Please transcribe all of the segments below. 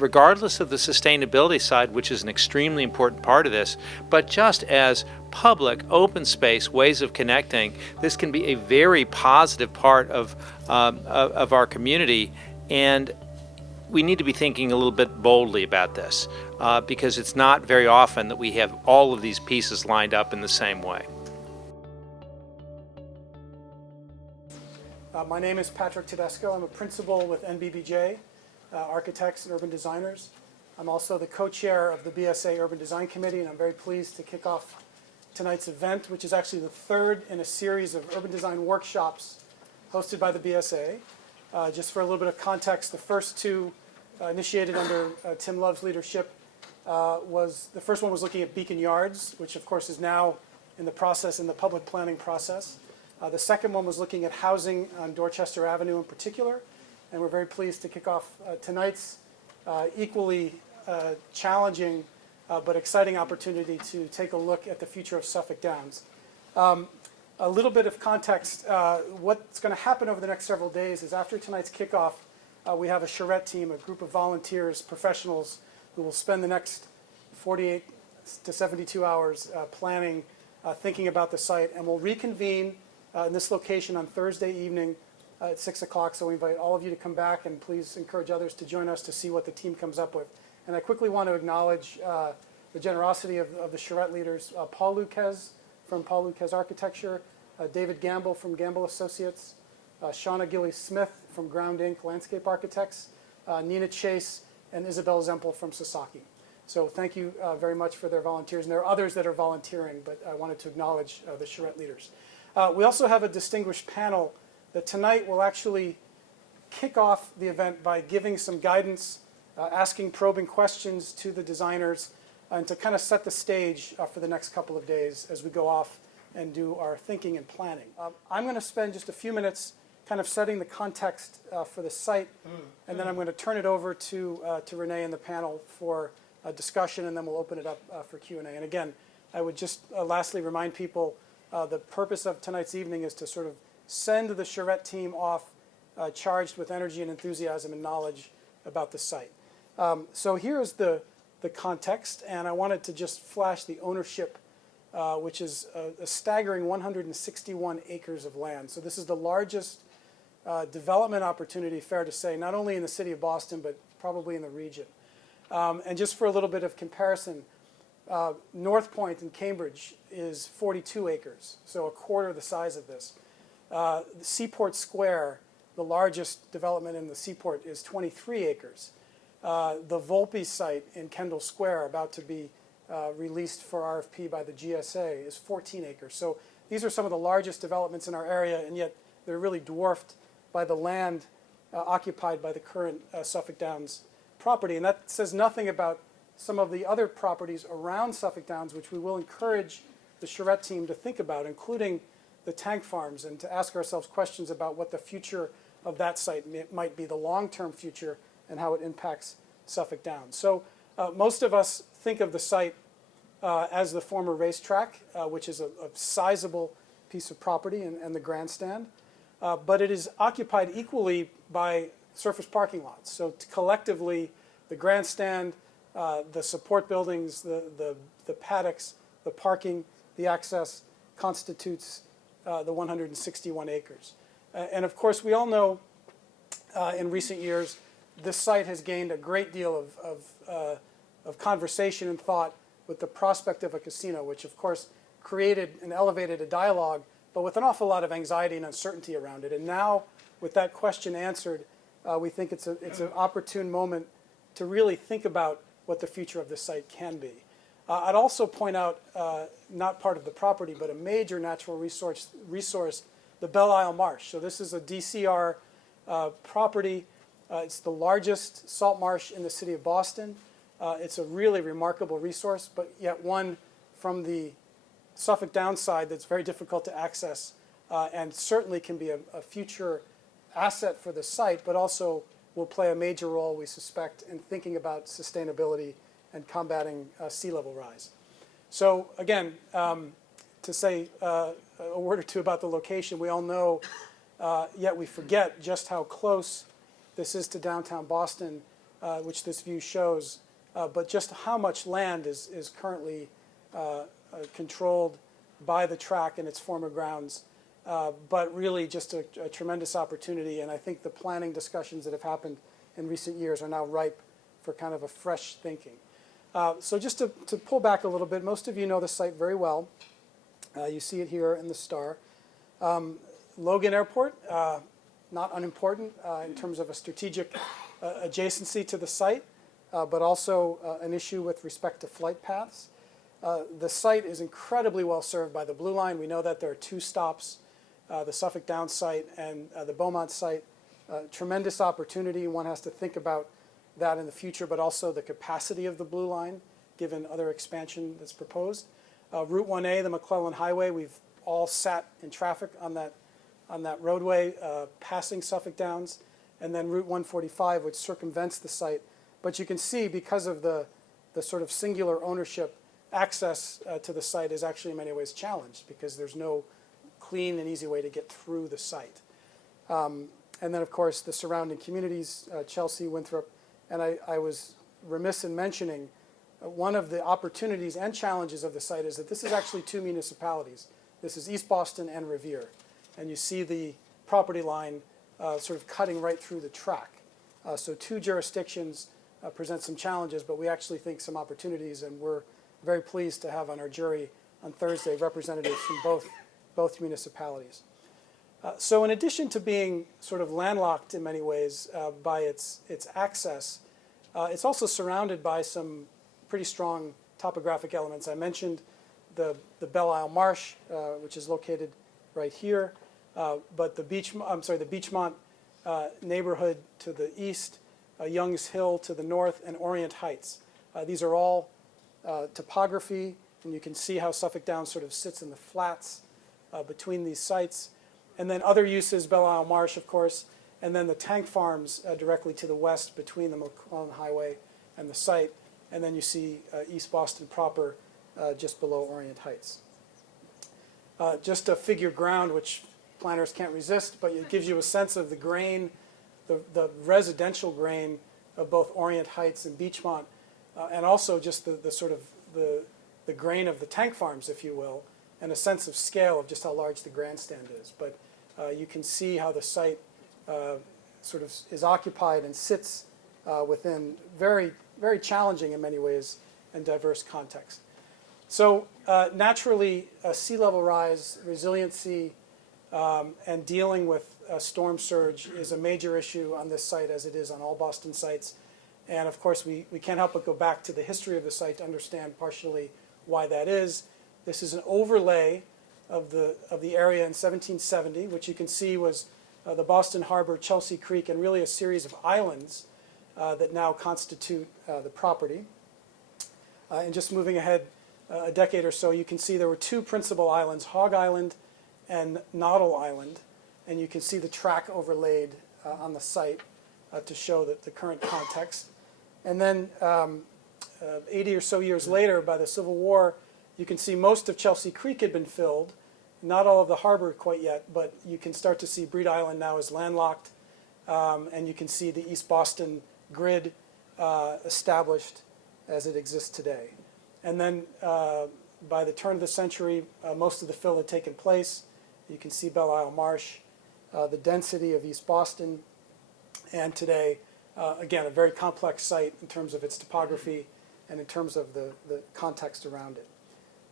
regardless of the sustainability side, which is an extremely important part of this, but just as public, open space, ways of connecting, this can be a very positive part of our community. And we need to be thinking a little bit boldly about this because it's not very often that we have all of these pieces lined up in the same way. My name is Patrick Tedesco. I'm a principal with NBBJ, Architects and Urban Designers. I'm also the co-chair of the BSA Urban Design Committee, and I'm very pleased to kick off tonight's event, which is actually the third in a series of urban design workshops hosted by the BSA. Just for a little bit of context, the first two initiated under Tim Love's leadership the first one was looking at Beacon Yards, which of course is now in the public planning process. The second one was looking at housing on Dorchester Avenue in particular, and we're very pleased to kick off tonight's equally challenging but exciting opportunity to take a look at the future of Suffolk Downs. A little bit of context, what's going to happen over the next several days is after tonight's kickoff, we have a charrette team, a group of volunteers, professionals, who will spend the next 48 to 72 hours planning, thinking about the site, and we'll reconvene in this location on Thursday evening at 6 o'clock. So we invite all of you to come back, and please encourage others to join us to see what the team comes up with. And I quickly want to acknowledge the generosity of the charrette leaders, Paul Luquez from Paul Luquez Architecture, David Gamble from Gamble Associates, Shauna Gillies-Smith from Ground Inc. Landscape Architects, Nina Chase, and Isabel Zempel from Sasaki. So thank you very much for their volunteers. And there are others that are volunteering, but I wanted to acknowledge the charrette leaders. We also have a distinguished panel that tonight will actually kick off the event by giving some guidance, asking probing questions to the designers, and to kind of set the stage for the next couple of days as we go off and do our thinking and planning. I'm going to spend just a few minutes kind of setting the context for the site, and then I'm going to turn it over to Renée and the panel for a discussion, and then we'll open it up for Q&A. And again, I would just lastly remind people the purpose of tonight's evening is to sort of send the charrette team off charged with energy and enthusiasm and knowledge about the site. So here's the context, and I wanted to just flash the ownership, which is a staggering 161 acres of land. So this is the largest development opportunity, fair to say, not only in the city of Boston, but probably in the region. And just for a little bit of comparison, North Point in Cambridge is 42 acres, so a quarter the size of this. The Seaport Square, the largest development in the Seaport, is 23 acres. The Volpe site in Kendall Square, about to be released for RFP by the GSA, is 14 acres. So these are some of the largest developments in our area, and yet they're really dwarfed by the land occupied by the current Suffolk Downs property. And that says nothing about some of the other properties around Suffolk Downs, which we will encourage the charrette team to think about, including the tank farms, and to ask ourselves questions about what the future of that site might be, the long-term future, and how it impacts Suffolk Downs. So most of us think of the site as the former racetrack, which is a sizable piece of property, and the grandstand. But it is occupied equally by surface parking lots. So collectively, the grandstand, the support buildings, the paddocks, the parking, the access constitutes the 161 acres. And of course, we all know in recent years, this site has gained a great deal of conversation and thought with the prospect of a casino, which of course created and elevated a dialogue, but with an awful lot of anxiety and uncertainty around it. And now, with that question answered, we think it's an opportune moment to really think about what the future of this site can be. I'd also point out, not part of the property, but a major natural resource, the Belle Isle Marsh. So this is a DCR property. It's the largest salt marsh in the city of Boston. It's a really remarkable resource, but yet one from the Suffolk Downs side that's very difficult to access, and certainly can be a future asset for the site, but also will play a major role, we suspect, in thinking about sustainability and combating sea level rise. So again, to say a word or two about the location, we all know, yet we forget just how close this is to downtown Boston, which this view shows, but just how much land is currently controlled by the tract and its former grounds, but really just a tremendous opportunity. And I think the planning discussions that have happened in recent years are now ripe for kind of a fresh thinking. So just to pull back a little bit, most of you know the site very well. You see it here in the star. Logan Airport, not unimportant in terms of a strategic adjacency to the site, but also an issue with respect to flight paths. The site is incredibly well served by the Blue Line. We know that there are two stops, the Suffolk Downs site and the Beaumont site. Tremendous opportunity. One has to think about that in the future, but also the capacity of the Blue Line, given other expansion that's proposed. Route 1A, the McClellan Highway, we've all sat in traffic on that roadway passing Suffolk Downs, and then Route 145, which circumvents the site. But you can see, because of the sort of singular ownership, access to the site is actually in many ways challenged because there's no clean and easy way to get through the site. And then, of course, the surrounding communities, Chelsea, Winthrop, and I was remiss in mentioning one of the opportunities and challenges of the site is that this is actually two municipalities. This is East Boston and Revere. And you see the property line sort of cutting right through the track. So two jurisdictions present some challenges, but we actually think some opportunities, and we're very pleased to have on our jury on Thursday representatives from both municipalities. So in addition to being sort of landlocked in many ways by its access, it's also surrounded by some pretty strong topographic elements. I mentioned the Belle Isle Marsh, which is located right here, but the Beachmont neighborhood to the east, Young's Hill to the north, and Orient Heights. These are all topography, and you can see how Suffolk Downs sort of sits in the flats between these sites. And then other uses, Belle Isle Marsh, of course, and then the tank farms directly to the west between the McClellan Highway and the site. And then you see East Boston proper just below Orient Heights. Just a figure ground, which planners can't resist, but it gives you a sense of the grain, the residential grain of both Orient Heights and Beachmont, and also just the sort of the grain of the tank farms, if you will, and a sense of scale of just how large the grandstand is. But you can see how the site sort of is occupied and sits within very, very challenging in many ways and diverse contexts. So naturally, sea level rise, resiliency, and dealing with storm surge is a major issue on this site, as it is on all Boston sites. And of course, we can't help but go back to the history of the site to understand partially why that is. This is an overlay of the area in 1770, which you can see was the Boston Harbor, Chelsea Creek, and really a series of islands that now constitute the property. And just moving ahead a decade or so, you can see there were two principal islands, Hog Island and Noddle Island, and you can see the track overlaid on the site to show that the current context. And then 80 or so years later, by the Civil War, you can see most of Chelsea Creek had been filled, not all of the harbor quite yet, but you can start to see Breed Island now is landlocked, and you can see the East Boston grid established as it exists today. And then by the turn of the century, most of the fill had taken place. You can see Belle Isle Marsh, the density of East Boston, and today, again, a very complex site in terms of its topography and in terms of the context around it.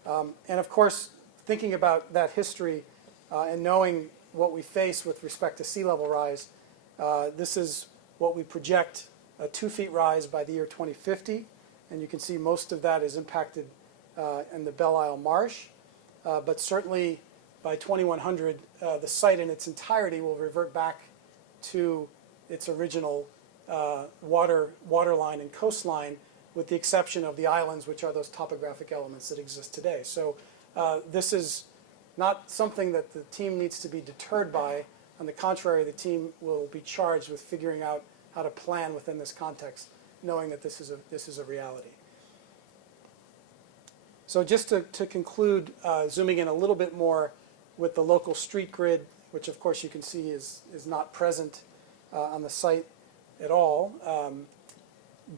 And of course, thinking about that history and knowing what we face with respect to sea level rise, this is what we project, a 2 feet rise by the year 2050. And you can see most of that is impacted in the Belle Isle Marsh. But certainly by 2100, the site in its entirety will revert back to its original water line and coastline, with the exception of the islands, which are those topographic elements that exist today. So this is not something that the team needs to be deterred by. On the contrary, the team will be charged with figuring out how to plan within this context, knowing that this is a reality. So just to conclude, zooming in a little bit more with the local street grid, which of course you can see is not present on the site at all.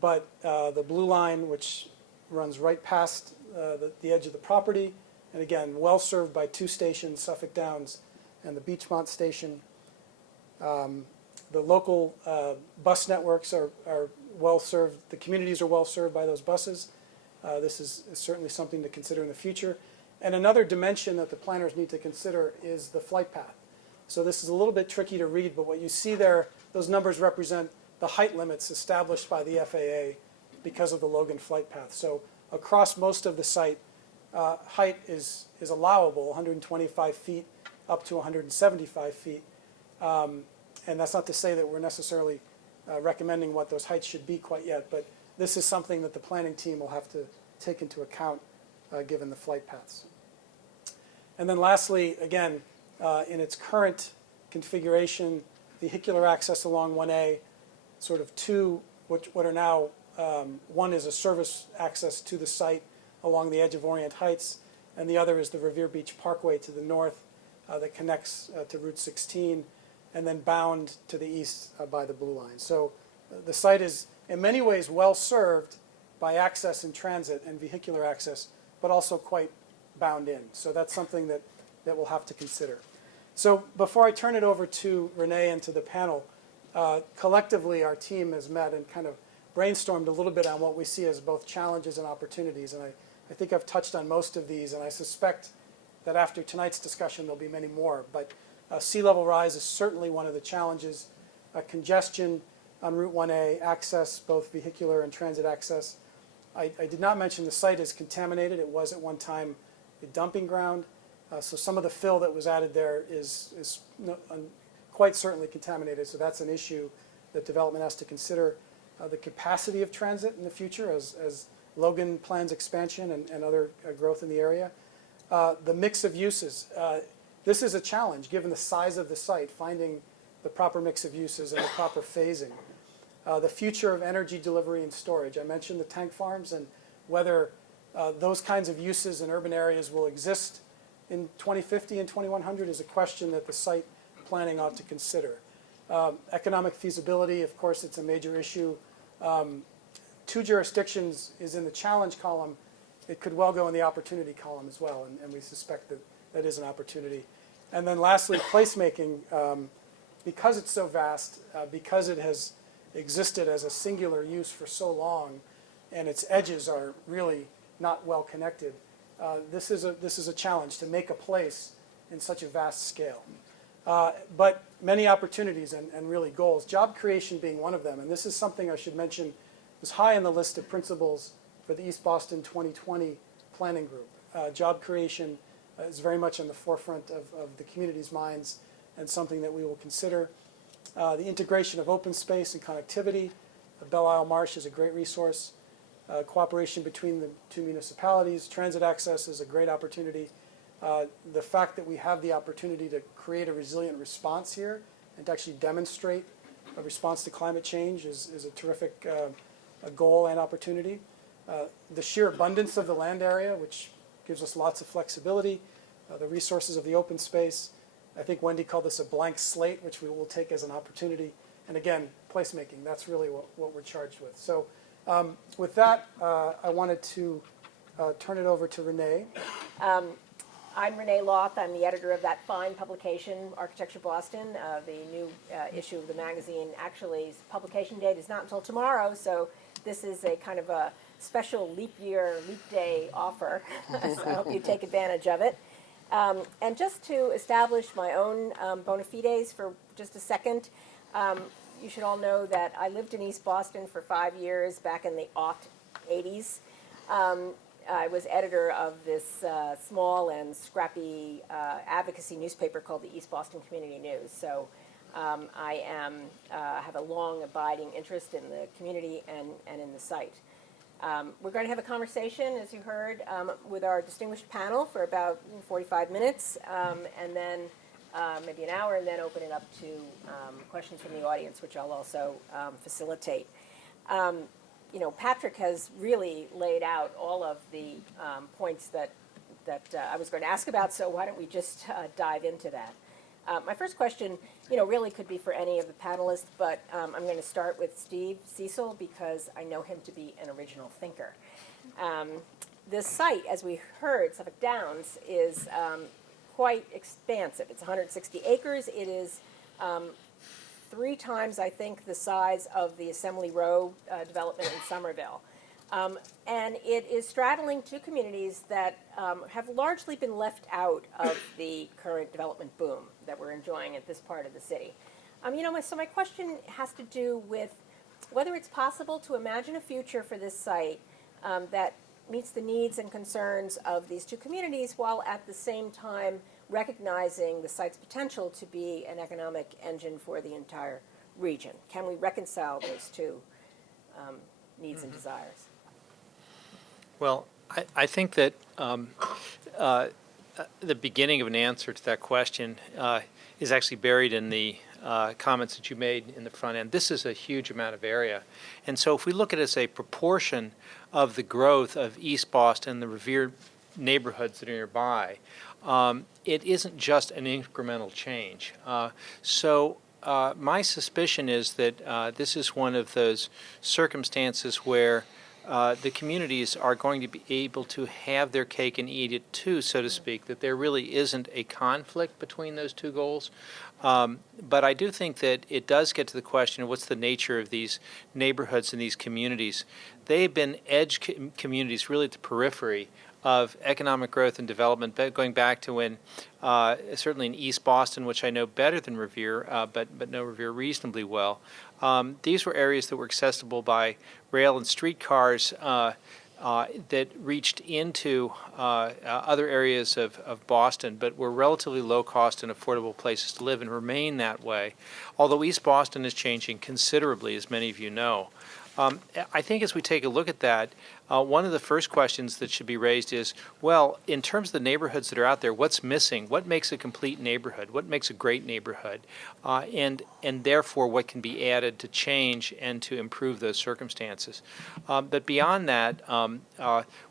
but the blue line, which runs right past the edge of the property, and again, well served by two stations, Suffolk Downs and the Beachmont station. The local bus networks are well served. The communities are well served by those buses. This is certainly something to consider in the future. And another dimension that the planners need to consider is the flight path. So this is a little bit tricky to read, but what you see there, those numbers represent the height limits established by the FAA because of the Logan flight path. So across most of the site, height is allowable, 125 feet up to 175 feet. And that's not to say that we're necessarily recommending what those heights should be quite yet, but this is something that the planning team will have to take into account given the flight paths. And then lastly, again, in its current configuration, vehicular access along 1A, sort of two, what are now, one is a service access to the site along the edge of Orient Heights, and the other is the Revere Beach Parkway to the north that connects to Route 16, and then bound to the east by the Blue Line. So the site is in many ways well served by access and transit and vehicular access, but also quite bound in. So that's something that we'll have to consider. So before I turn it over to Renee and to the panel, collectively our team has met and kind of brainstormed a little bit on what we see as both challenges and opportunities. And I think I've touched on most of these, and I suspect that after tonight's discussion there'll be many more. But sea level rise is certainly one of the challenges. Congestion on Route 1A, access, both vehicular and transit access. I did not mention the site is contaminated. It was at one time a dumping ground. So some of the fill that was added there is quite certainly contaminated. So that's an issue that development has to consider. The capacity of transit in the future as Logan plans expansion and other growth in the area. The mix of uses. This is a challenge given the size of the site, finding the proper mix of uses and the proper phasing. The future of energy delivery and storage. I mentioned the tank farms and whether those kinds of uses in urban areas will exist in 2050 and 2100 is a question that the site planning ought to consider. Economic feasibility, of course, it's a major issue. Two jurisdictions is in the challenge column. It could well go in the opportunity column as well, and we suspect that that is an opportunity. And then lastly, placemaking, because it's so vast, because it has existed as a singular use for so long, and its edges are really not well connected, this is a challenge to make a place in such a vast scale. But many opportunities and really goals, job creation being one of them. And this is something I should mention was high on the list of principles for the East Boston 2020 planning group. Job creation is very much on the forefront of the community's minds and something that we will consider. The integration of open space and connectivity. Belle Isle Marsh is a great resource. Cooperation between the two municipalities. Transit access is a great opportunity. The fact that we have the opportunity to create a resilient response here and to actually demonstrate a response to climate change is a terrific goal and opportunity. The sheer abundance of the land area, which gives us lots of flexibility. The resources of the open space. I think Wendy called this a blank slate, which we will take as an opportunity. And again, placemaking, that's really what we're charged with. So with that, I wanted to turn it over to Renee. I'm Renée Loth. I'm the editor of that fine publication, ArchitectureBoston, the new issue of the magazine. Actually, publication date is not until tomorrow, so this is a kind of a special leap day offer. So I hope you take advantage of it. And just to establish my own bona fides for just a second, you should all know that I lived in East Boston for 5 years back in the '80s. I was editor of this small and scrappy advocacy newspaper called the East Boston Community News. So I have a long abiding interest in the community and in the site. We're going to have a conversation, as you heard, with our distinguished panel for about 45 minutes, and then maybe an hour, and then open it up to questions from the audience, which I'll also facilitate. Patrick has really laid out all of the points that I was going to ask about, so why don't we just dive into that. My first question really could be for any of the panelists, but I'm going to start with Steve Cecil because I know him to be an original thinker. This site, as we heard, Suffolk Downs, is quite expansive. It's 160 acres. It is 3 times, I think, the size of the Assembly Row development in Somerville. And it is straddling 2 communities that have largely been left out of the current development boom that we're enjoying at this part of the city. So my question has to do with whether it's possible to imagine a future for this site that meets the needs and concerns of these 2 communities while at the same time recognizing the site's potential to be an economic engine for the entire region. Can we reconcile those 2 needs and desires? Well, I think that the beginning of an answer to that question is actually buried in the comments that you made in the front end. This is a huge amount of area. And so if we look at it as a proportion of the growth of East Boston, the Revere neighborhoods that are nearby, it isn't just an incremental change. So my suspicion is that this is one of those circumstances where the communities are going to be able to have their cake and eat it too, so to speak, that there really isn't a conflict between those 2 goals. But I do think that it does get to the question of what's the nature of these neighborhoods and these communities. They've been edge communities really at the periphery of economic growth and development, going back to when, certainly in East Boston, which I know better than Revere, but know Revere reasonably well, these were areas that were accessible by rail and streetcars that reached into other areas of Boston, but were relatively low cost and affordable places to live and remain that way. Although East Boston is changing considerably, as many of you know. I think as we take a look at that, one of the first questions that should be raised is, well, in terms of the neighborhoods that are out there, what's missing? What makes a complete neighborhood? What makes a great neighborhood? And therefore, what can be added to change and to improve those circumstances? But beyond that,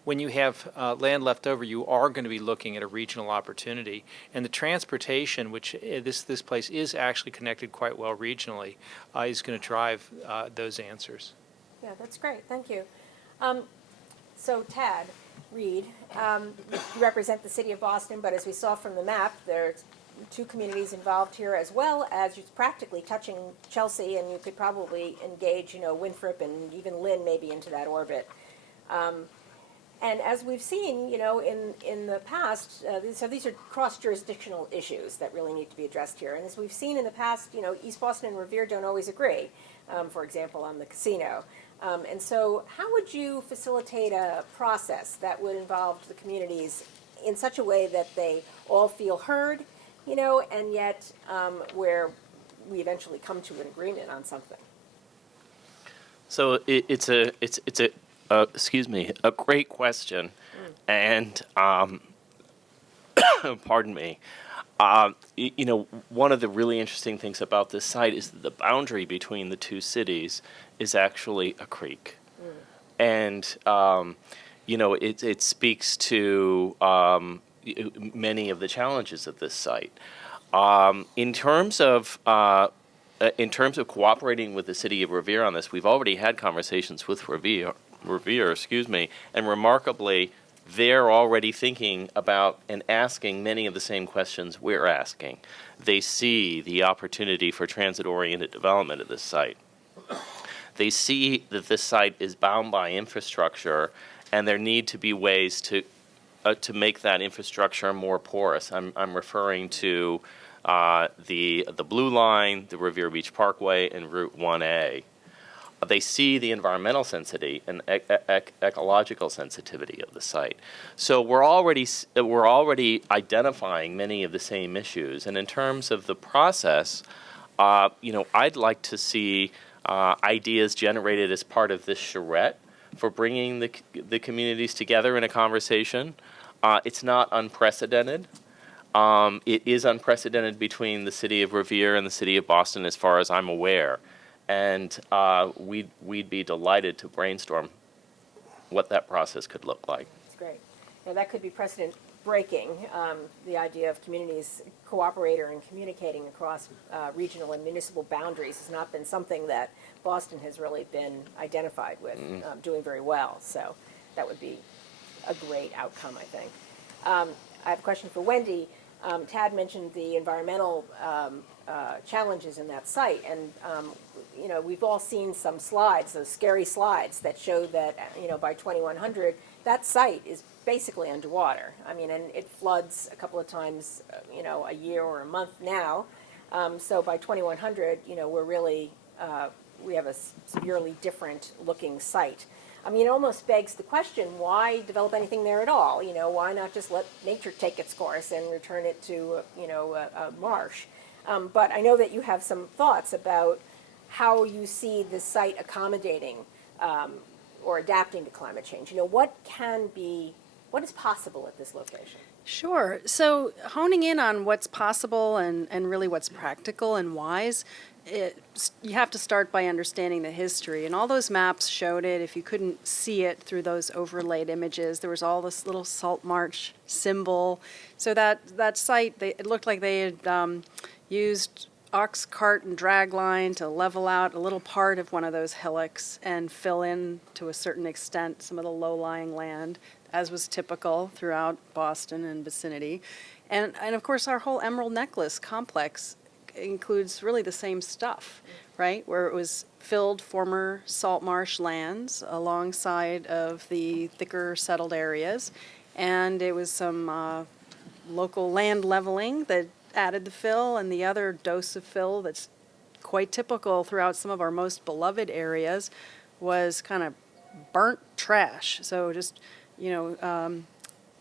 when you have land left over, you are going to be looking at a regional opportunity. And the transportation, which this place is actually connected quite well regionally, is going to drive those answers. Yeah, that's great. Thank you. So Tad Reed, you represent the city of Boston, but as we saw from the map, there's 2 communities involved here, as well as you're practically touching Chelsea, and you could probably engage, Winthrop and even Lynn maybe into that orbit. And as we've seen, in the past, so these are cross-jurisdictional issues that really need to be addressed here. And as we've seen in the past, East Boston and Revere don't always agree, for example, on the casino. And so how would you facilitate a process that would involve the communities in such a way that they all feel heard, and yet where we eventually come to an agreement on something? So it's a great question, and pardon me. One of the really interesting things about this site is that the boundary between the 2 cities is actually a creek. And, it speaks to many of the challenges of this site. In terms of cooperating with the city of Revere on this, we've already had conversations with Revere, and remarkably, they're already thinking about and asking many of the same questions we're asking. They see the opportunity for transit-oriented development at this site. They see that this site is bound by infrastructure, and there need to be ways to make that infrastructure more porous. I'm referring to the Blue Line, the Revere Beach Parkway, and Route 1A. They see the environmental sensitivity and ecological sensitivity of the site. So we're already identifying many of the same issues. And in terms of the process, I'd like to see ideas generated as part of this charrette for bringing the communities together in a conversation. It's not unprecedented. It is unprecedented between the city of Revere and the city of Boston, as far as I'm aware. And we'd be delighted to brainstorm what that process could look like. That's great. Now, that could be precedent breaking, the idea of communities cooperating and communicating across regional and municipal boundaries has not been something that Boston has really been identified with doing very well. So that would be a great outcome, I think. I have a question for Wendy. Tad mentioned the environmental challenges in that site, and we've all seen some slides, those scary slides that show that by 2100 that site is basically underwater. I mean, and it floods a couple of times, a year or a month now. So by 2100, we're really we have a severely different looking site. I mean, it almost begs the question, why develop anything there at all? Why not just let nature take its course and return it to, a marsh? But I know that you have some thoughts about how you see this site accommodating or adapting to climate change. What is possible at this location? Sure. So honing in on what's possible and really what's practical and wise, you have to start by understanding the history. And all those maps showed it. If you couldn't see it through those overlaid images, there was all this little salt marsh symbol. So that site, it looked like they had used ox cart and drag line to level out a little part of one of those hillocks and fill in, to a certain extent, some of the low-lying land, as was typical throughout Boston and vicinity. And of course, our whole Emerald Necklace complex includes really the same stuff, right? Where it was filled former salt marsh lands alongside of the thicker settled areas. And it was some local land leveling that added the fill, and the other dose of fill that's quite typical throughout some of our most beloved areas was kind of burnt trash. So just,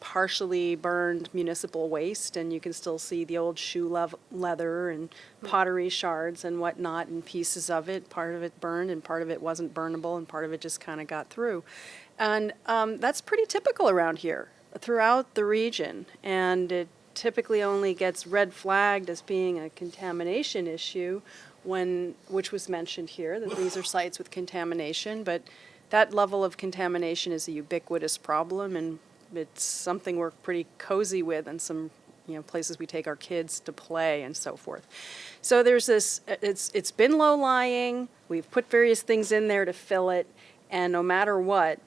partially burned municipal waste, and you can still see the old shoe leather and pottery shards and whatnot and pieces of it. Part of it burned and part of it wasn't burnable and part of it just kind of got through. And that's pretty typical around here throughout the region, and it typically only gets red flagged as being a contamination issue which was mentioned here, that these are sites with contamination, but that level of contamination is a ubiquitous problem, and it's something we're pretty cozy with in some places we take our kids to play and so forth. So there's this, it's been low-lying, we've put various things in there to fill it, and no matter what,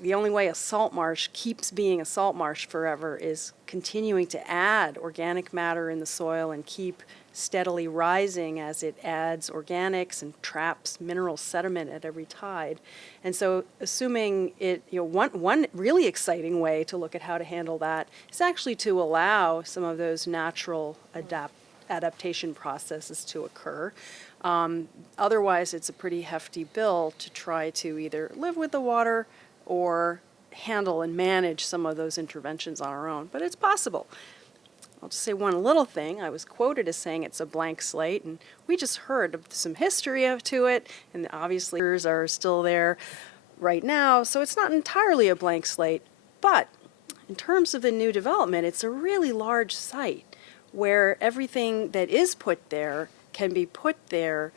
the only way a salt marsh keeps being a salt marsh forever is continuing to add organic matter in the soil and keep steadily rising as it adds organics and traps mineral sediment at every tide. And so assuming one really exciting way to look at how to handle that is actually to allow some of those natural adaptation processes to occur. Otherwise, it's a pretty hefty bill to try to either live with the water or handle and manage some of those interventions on our own. But it's possible. I'll just say one little thing. I was quoted as saying it's a blank slate, and we just heard of some history to it, and obviously are still there right now, so it's not entirely a blank slate. But in terms of the new development, it's a really large site where everything that is put there can be put there,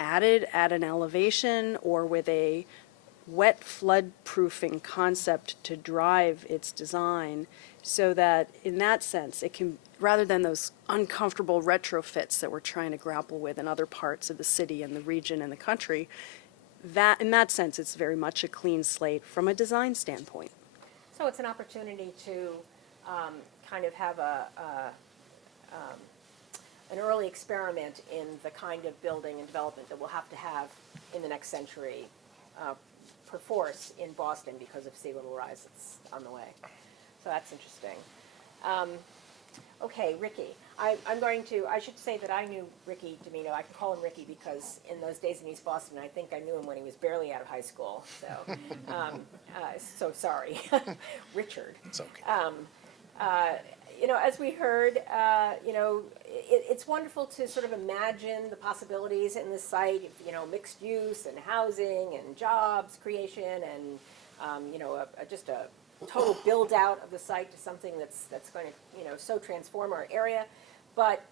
added at an elevation or with a wet flood proofing concept to drive its design, so that in that sense it can, rather than those uncomfortable retrofits that we're trying to grapple with in other parts of the city and the region and the country, that in that sense it's very much a clean slate from a design standpoint. So it's an opportunity to kind of have an early experiment in the kind of building and development that we'll have to have in the next century perforce in Boston because of sea level rise that's on the way. So that's interesting. Okay, Ricky. I should say that I knew Ricky Domino. I can call him Ricky because in those days in East Boston, I think I knew him when he was barely out of high school. So, so sorry. Richard. It's okay. As we heard, it's wonderful to sort of imagine the possibilities in this site, mixed use and housing and jobs creation and, just a total build out of the site to something that's going to, so transform our area. But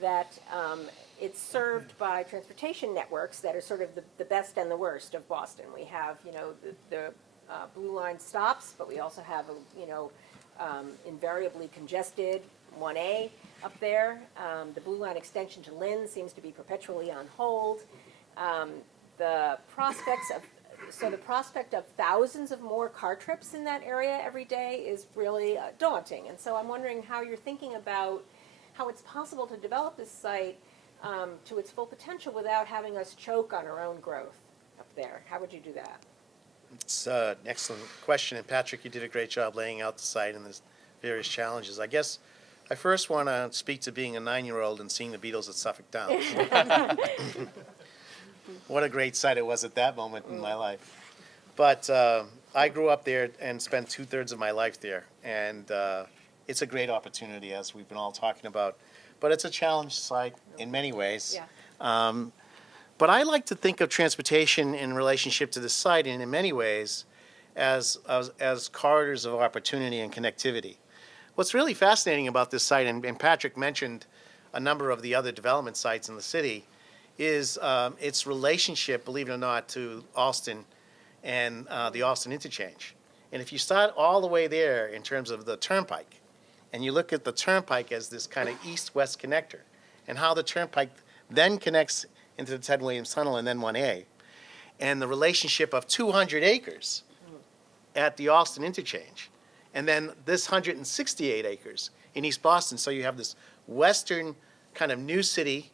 that it's served by transportation networks that are sort of the best and the worst of Boston. We have, the Blue Line stops, but we also have, invariably congested, 1A up there. The Blue Line extension to Lynn seems to be perpetually on hold. The prospect of thousands of more car trips in that area every day is really daunting. And so I'm wondering how you're thinking about how it's possible to develop this site to its full potential without having us choke on our own growth up there. How would you do that? It's an excellent question, and Patrick, you did a great job laying out the site and the various challenges. I guess I first want to speak to being a 9-year-old and seeing the Beatles at Suffolk Downs. What a great site it was at that moment in my life. But I grew up there and spent 2/3 of my life there, and it's a great opportunity, as we've been all talking about. But it's a challenge site in many ways. Yeah. But I like to think of transportation in relationship to the site, and in many ways, as corridors of opportunity and connectivity. What's really fascinating about this site, and Patrick mentioned a number of the other development sites in the city, is its relationship, believe it or not, to Alston and the Alston interchange. And if you start all the way there in terms of the turnpike, and you look at the turnpike as this kind of east-west connector, and how the turnpike then connects into the Ted Williams Tunnel and then 1A, and the relationship of 200 acres at the Alston interchange, and then this 168 acres in East Boston. So you have this western kind of new city,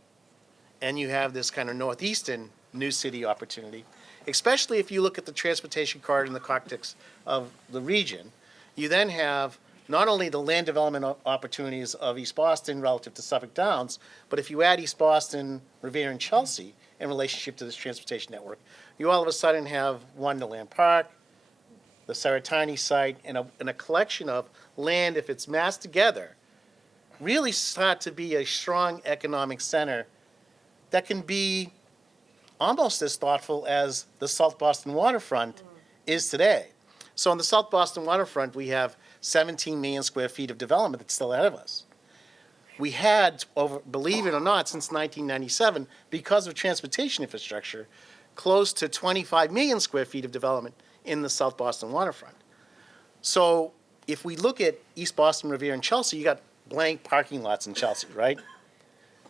and you have this kind of northeastern new city opportunity, especially if you look at the transportation corridor in the context of the region. You then have not only the land development opportunities of East Boston relative to Suffolk Downs, but if you add East Boston, Revere, and Chelsea in relationship to this transportation network, you all of a sudden have Wonderland Park, the Saratani site, and a collection of land, if it's massed together, really start to be a strong economic center that can be almost as thoughtful as the South Boston waterfront is today. So on the South Boston waterfront, we have 17 million square feet of development that's still ahead of us. We had, over, believe it or not, since 1997, because of transportation infrastructure, close to 25 million square feet of development in the South Boston waterfront. So if we look at East Boston, Revere, and Chelsea, you got blank parking lots in Chelsea, right?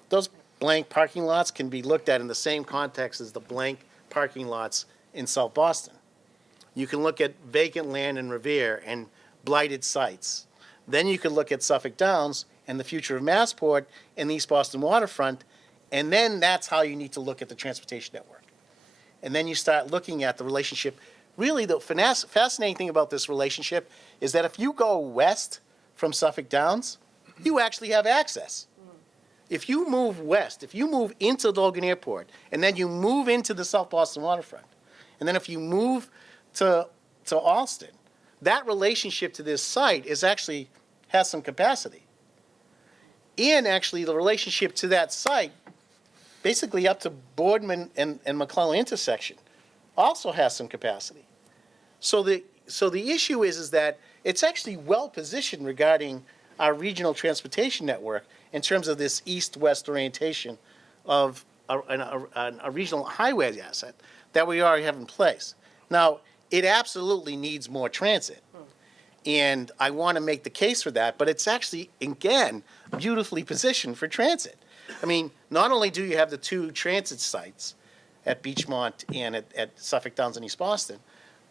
Those blank parking lots can be looked at in the same context as the blank parking lots in South Boston. You can look at vacant land in Revere and blighted sites. Then you could look at Suffolk Downs and the future of Massport and the East Boston waterfront, and then that's how you need to look at the transportation network. And then you start looking at the relationship. Really, the fascinating thing about this relationship is that if you go west from Suffolk Downs, you actually have access. If you move west, if you move into Logan Airport, and then you move into the South Boston waterfront, and then if you move to Alston, that relationship to this site is actually has some capacity. And actually the relationship to that site, basically up to Boardman and McClellan intersection, also has some capacity. So the issue is that it's actually well positioned regarding our regional transportation network in terms of this east-west orientation of a regional highway asset that we already have in place. Now, it absolutely needs more transit. And I want to make the case for that, but it's actually, again, beautifully positioned for transit. I mean, not only do you have the two transit sites at Beachmont and at Suffolk Downs and East Boston,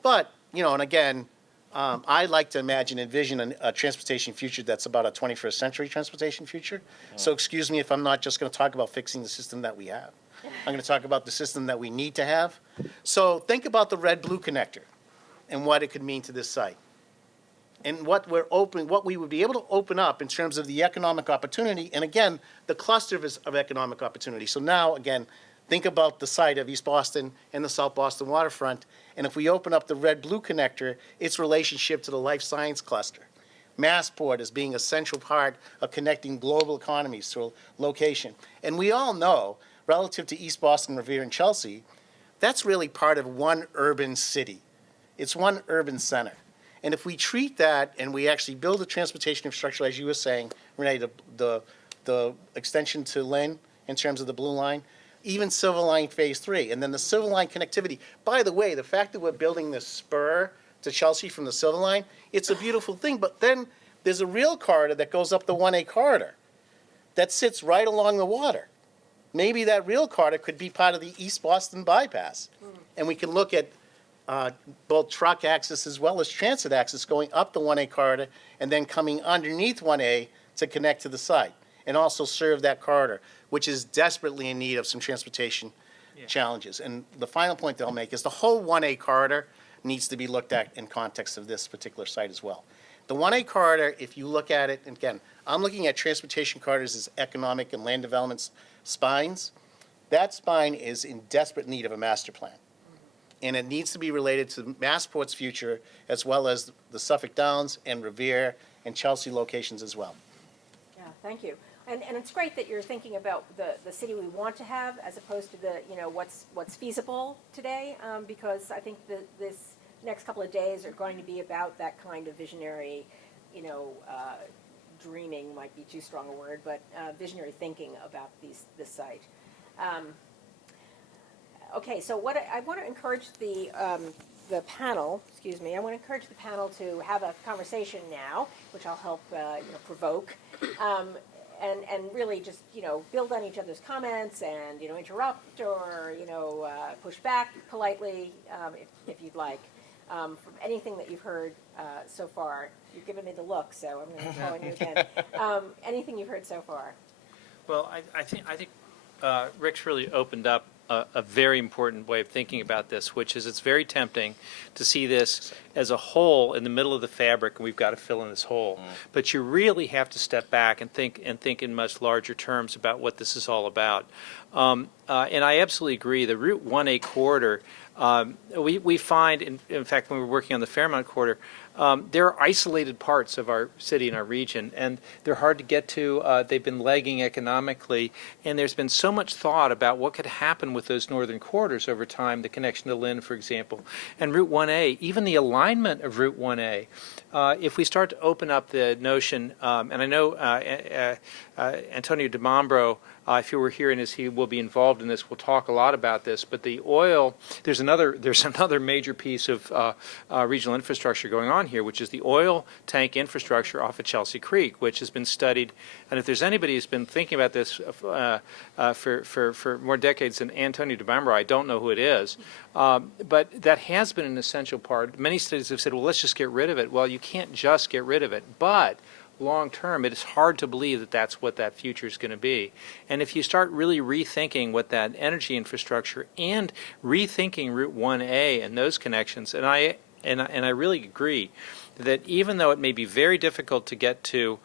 but, you know, and again, I like to envision a transportation future that's about a 21st century transportation future. So excuse me if I'm not just going to talk about fixing the system that we have. I'm going to talk about the system that we need to have. So think about the red-blue connector and what it could mean to this site. And what we would be able to open up in terms of the economic opportunity, and again, the cluster of economic opportunity. So now, again, think about the site of East Boston and the South Boston waterfront, and if we open up the red-blue connector, its relationship to the life science cluster. Massport as being a central part of connecting global economies to a location. And we all know, relative to East Boston, Revere, and Chelsea, that's really part of one urban city. It's one urban center. And if we treat that and we actually build a transportation infrastructure, as you were saying, Renee, the extension to Lynn in terms of the Blue Line, even Silver Line Phase 3, and then the Silver Line connectivity. By the way, the fact that we're building this spur to Chelsea from the Silver Line, it's a beautiful thing, but then There's a real corridor that goes up the 1A corridor that sits right along the water. Maybe that real corridor could be part of the East Boston bypass. And we can look at both truck access as well as transit access going up the 1A corridor and then coming underneath 1A to connect to the site and also serve that corridor, which is desperately in need of some transportation challenges. And the final point that I'll make is the whole 1A corridor needs to be looked at in context of this particular site as well. The 1A corridor, if you look at it, and again, I'm looking at transportation corridors as economic and land development spines. That spine is in desperate need of a master plan. And it needs to be related to Massport's future as well as the Suffolk Downs and Revere and Chelsea locations as well. Yeah, thank you. And it's great that you're thinking about the city we want to have as opposed to the, what's feasible today, because I think this next couple of days are going to be about that kind of visionary, dreaming might be too strong a word, but visionary thinking about this site. Okay, so what I want to encourage the panel, I want to encourage the panel to have a conversation now, which I'll help provoke, and really just build on each other's comments and interrupt or push back politely if you'd like from anything that you've heard so far. You've given me the look, so I'm going to call on you again. Anything you've heard so far? Well, I think Rick's really opened up a very important way of thinking about this, which is it's very tempting to see this as a hole in the middle of the fabric, and we've got to fill in this hole. But you really have to step back and think in much larger terms about what this is all about. And I absolutely agree. The Route 1A corridor, we find, in fact, when we're working on the Fairmount corridor, there are isolated parts of our city and our region, and they're hard to get to. They've been lagging economically, and there's been so much thought about what could happen with those northern corridors over time, the connection to Lynn, for example, and Route 1A, even the alignment of Route 1A. If we start to open up the notion, and I know Antonio DiMambro, if you were hearing this, he will be involved in this. We'll talk a lot about this. But the oil, there's another major piece of regional infrastructure going on here, which is the oil tank infrastructure off of Chelsea Creek, which has been studied. And if there's anybody who's been thinking about this for more decades than Antonio DiMambro, I don't know who it is. But that has been an essential part. Many studies have said, well, let's just get rid of it. Well, you can't just get rid of it, but long term, it is hard to believe that that's what that future is going to be. And if you start really rethinking what that energy infrastructure and rethinking Route 1A and those connections, and I really agree that even though it may be very difficult to get to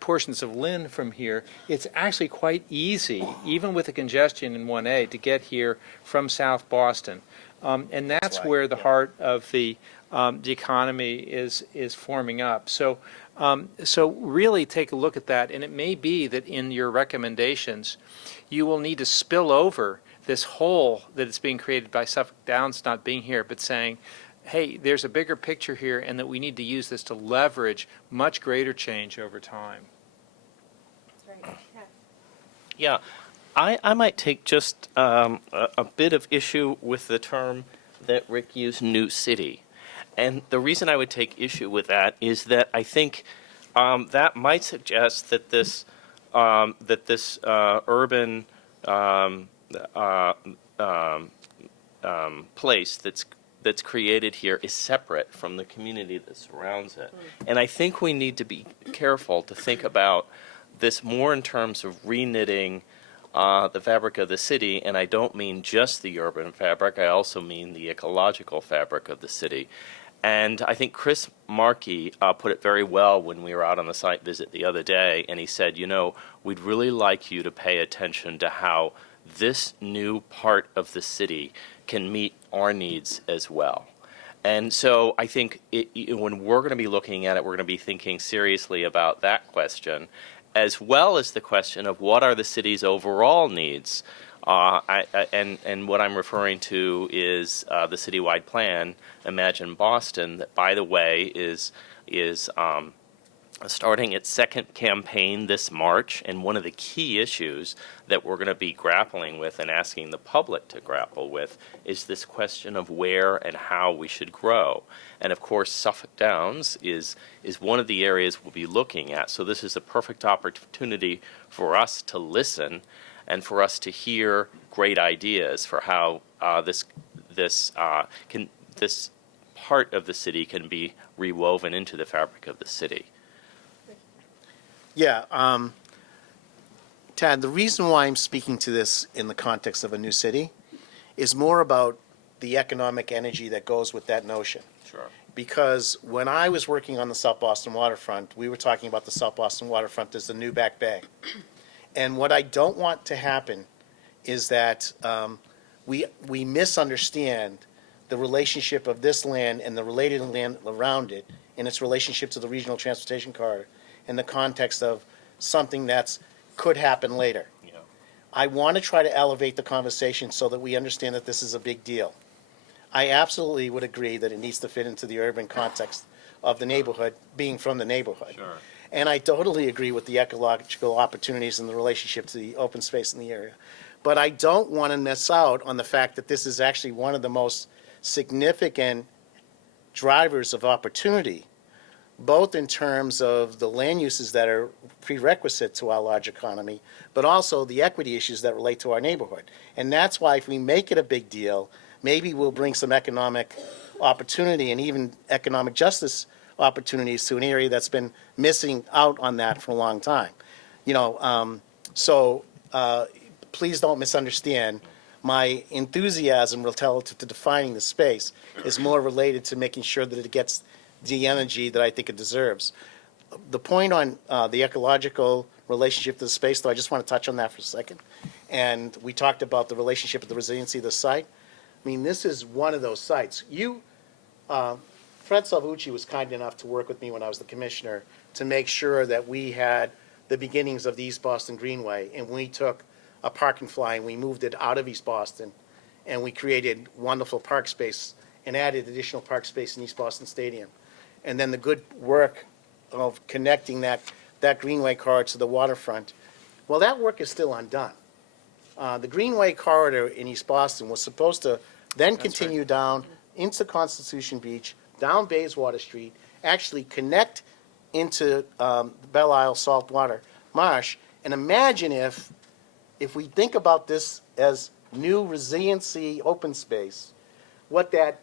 portions of Lynn from here, it's actually quite easy, even with the congestion in 1A, to get here from South Boston. And that's right. where the heart of the economy is forming up. So really take a look at that, and it may be that in your recommendations, you will need to spill over this hole that is being created by Suffolk Downs not being here, but saying, hey, there's a bigger picture here, and that we need to use this to leverage much greater change over time. That's right. Yeah, I might take just a bit of issue with the term that Rick used, new city. And the reason I would take issue with that is that I think that might suggest that this urban place that's created here is separate from the community that surrounds it. And I think we need to be careful to think about this more in terms of reknitting the fabric of the city, and I don't mean just the urban fabric, I also mean the ecological fabric of the city. And I think Chris Markey put it very well when we were out on the site visit the other day, and he said, we'd really like you to pay attention to how this new part of the city can meet our needs as well. And so I think when we're going to be looking at it, we're going to be thinking seriously about that question, as well as the question of what are the city's overall needs. And what I'm referring to is the citywide plan, Imagine Boston, that, by the way, is starting its second campaign this March, and one of the key issues that we're going to be grappling with and asking the public to grapple with is this question of where and how we should grow. And of course, Suffolk Downs is one of the areas we'll be looking at. So this is a perfect opportunity for us to listen and for us to hear great ideas for how this part of the city can be rewoven into the fabric of the city. Yeah, Tad, the reason why I'm speaking to this in the context of a new city is more about the economic energy that goes with that notion. Sure. Because when I was working on the South Boston waterfront, we were talking about the South Boston waterfront as the new Back Bay. And what I don't want to happen is that we misunderstand the relationship of this land and the related land around it and its relationship to the regional transportation corridor in the context of something that's could happen later. Yeah. I want to try to elevate the conversation so that we understand that this is a big deal. I absolutely would agree that it needs to fit into the urban context of the neighborhood, being from the neighborhood. Sure. And I totally agree with the ecological opportunities and the relationship to the open space in the area. But I don't want to miss out on the fact that this is actually one of the most significant drivers of opportunity, both in terms of the land uses that are prerequisite to our large economy, but also the equity issues that relate to our neighborhood. And that's why if we make it a big deal, maybe we'll bring some economic opportunity and even economic justice opportunities to an area that's been missing out on that for a long time. Please don't misunderstand. My enthusiasm relative to defining the space is more related to making sure that it gets the energy that I think it deserves. The point on the ecological relationship to the space, though, I just want to touch on that for a second. And we talked about the relationship of the resiliency of the site. I mean, this is one of those sites. Fred Salvucci was kind enough to work with me when I was the commissioner to make sure that we had the beginnings of the East Boston Greenway, and we took a park and fly and we moved it out of East Boston, and we created wonderful park space and added additional park space in East Boston Stadium. And then the good work of connecting that Greenway corridor to the waterfront, well, that work is still undone. The Greenway corridor in East Boston was supposed to then continue down into Constitution Beach, down Bayswater Street, actually connect into Belle Isle Saltwater Marsh. And imagine if we think about this as new resiliency open space, what that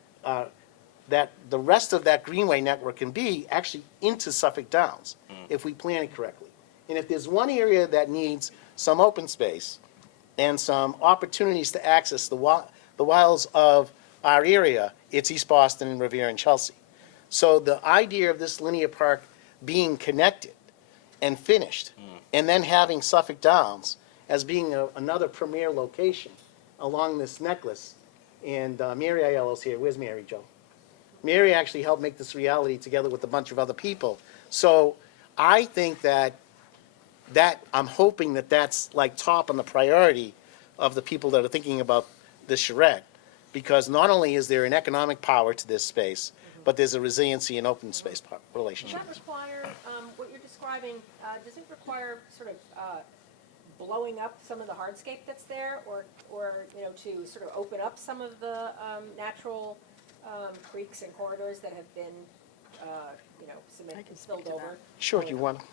the rest of that Greenway network can be actually into Suffolk Downs, if we plan it correctly. And if there's one area that needs some open space and some opportunities to access the wilds of our area, it's East Boston and Revere and Chelsea. So the idea of this linear park being connected and finished, and then having Suffolk Downs as being another premier location along this necklace. And Mary Aiello's here. Where's Mary, Joe? Mary actually helped make this reality together with a bunch of other people. So I think that I'm hoping that that's like top on the priority of the people that are thinking about this charrette, because not only is there an economic power to this space, but there's a resiliency and open space relationship. Does that require, what you're describing, does it require sort of blowing up some of the hardscape that's there, or to sort of open up some of the natural creeks and corridors that have been, spilled over? Sure, you want to?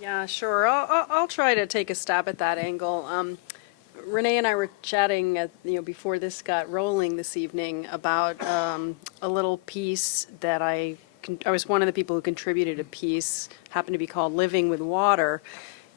Yeah, sure. I'll try to take a stab at that angle. Renee and I were chatting, before this got rolling this evening about a little piece that I was one of the people who contributed a piece, happened to be called Living with Water,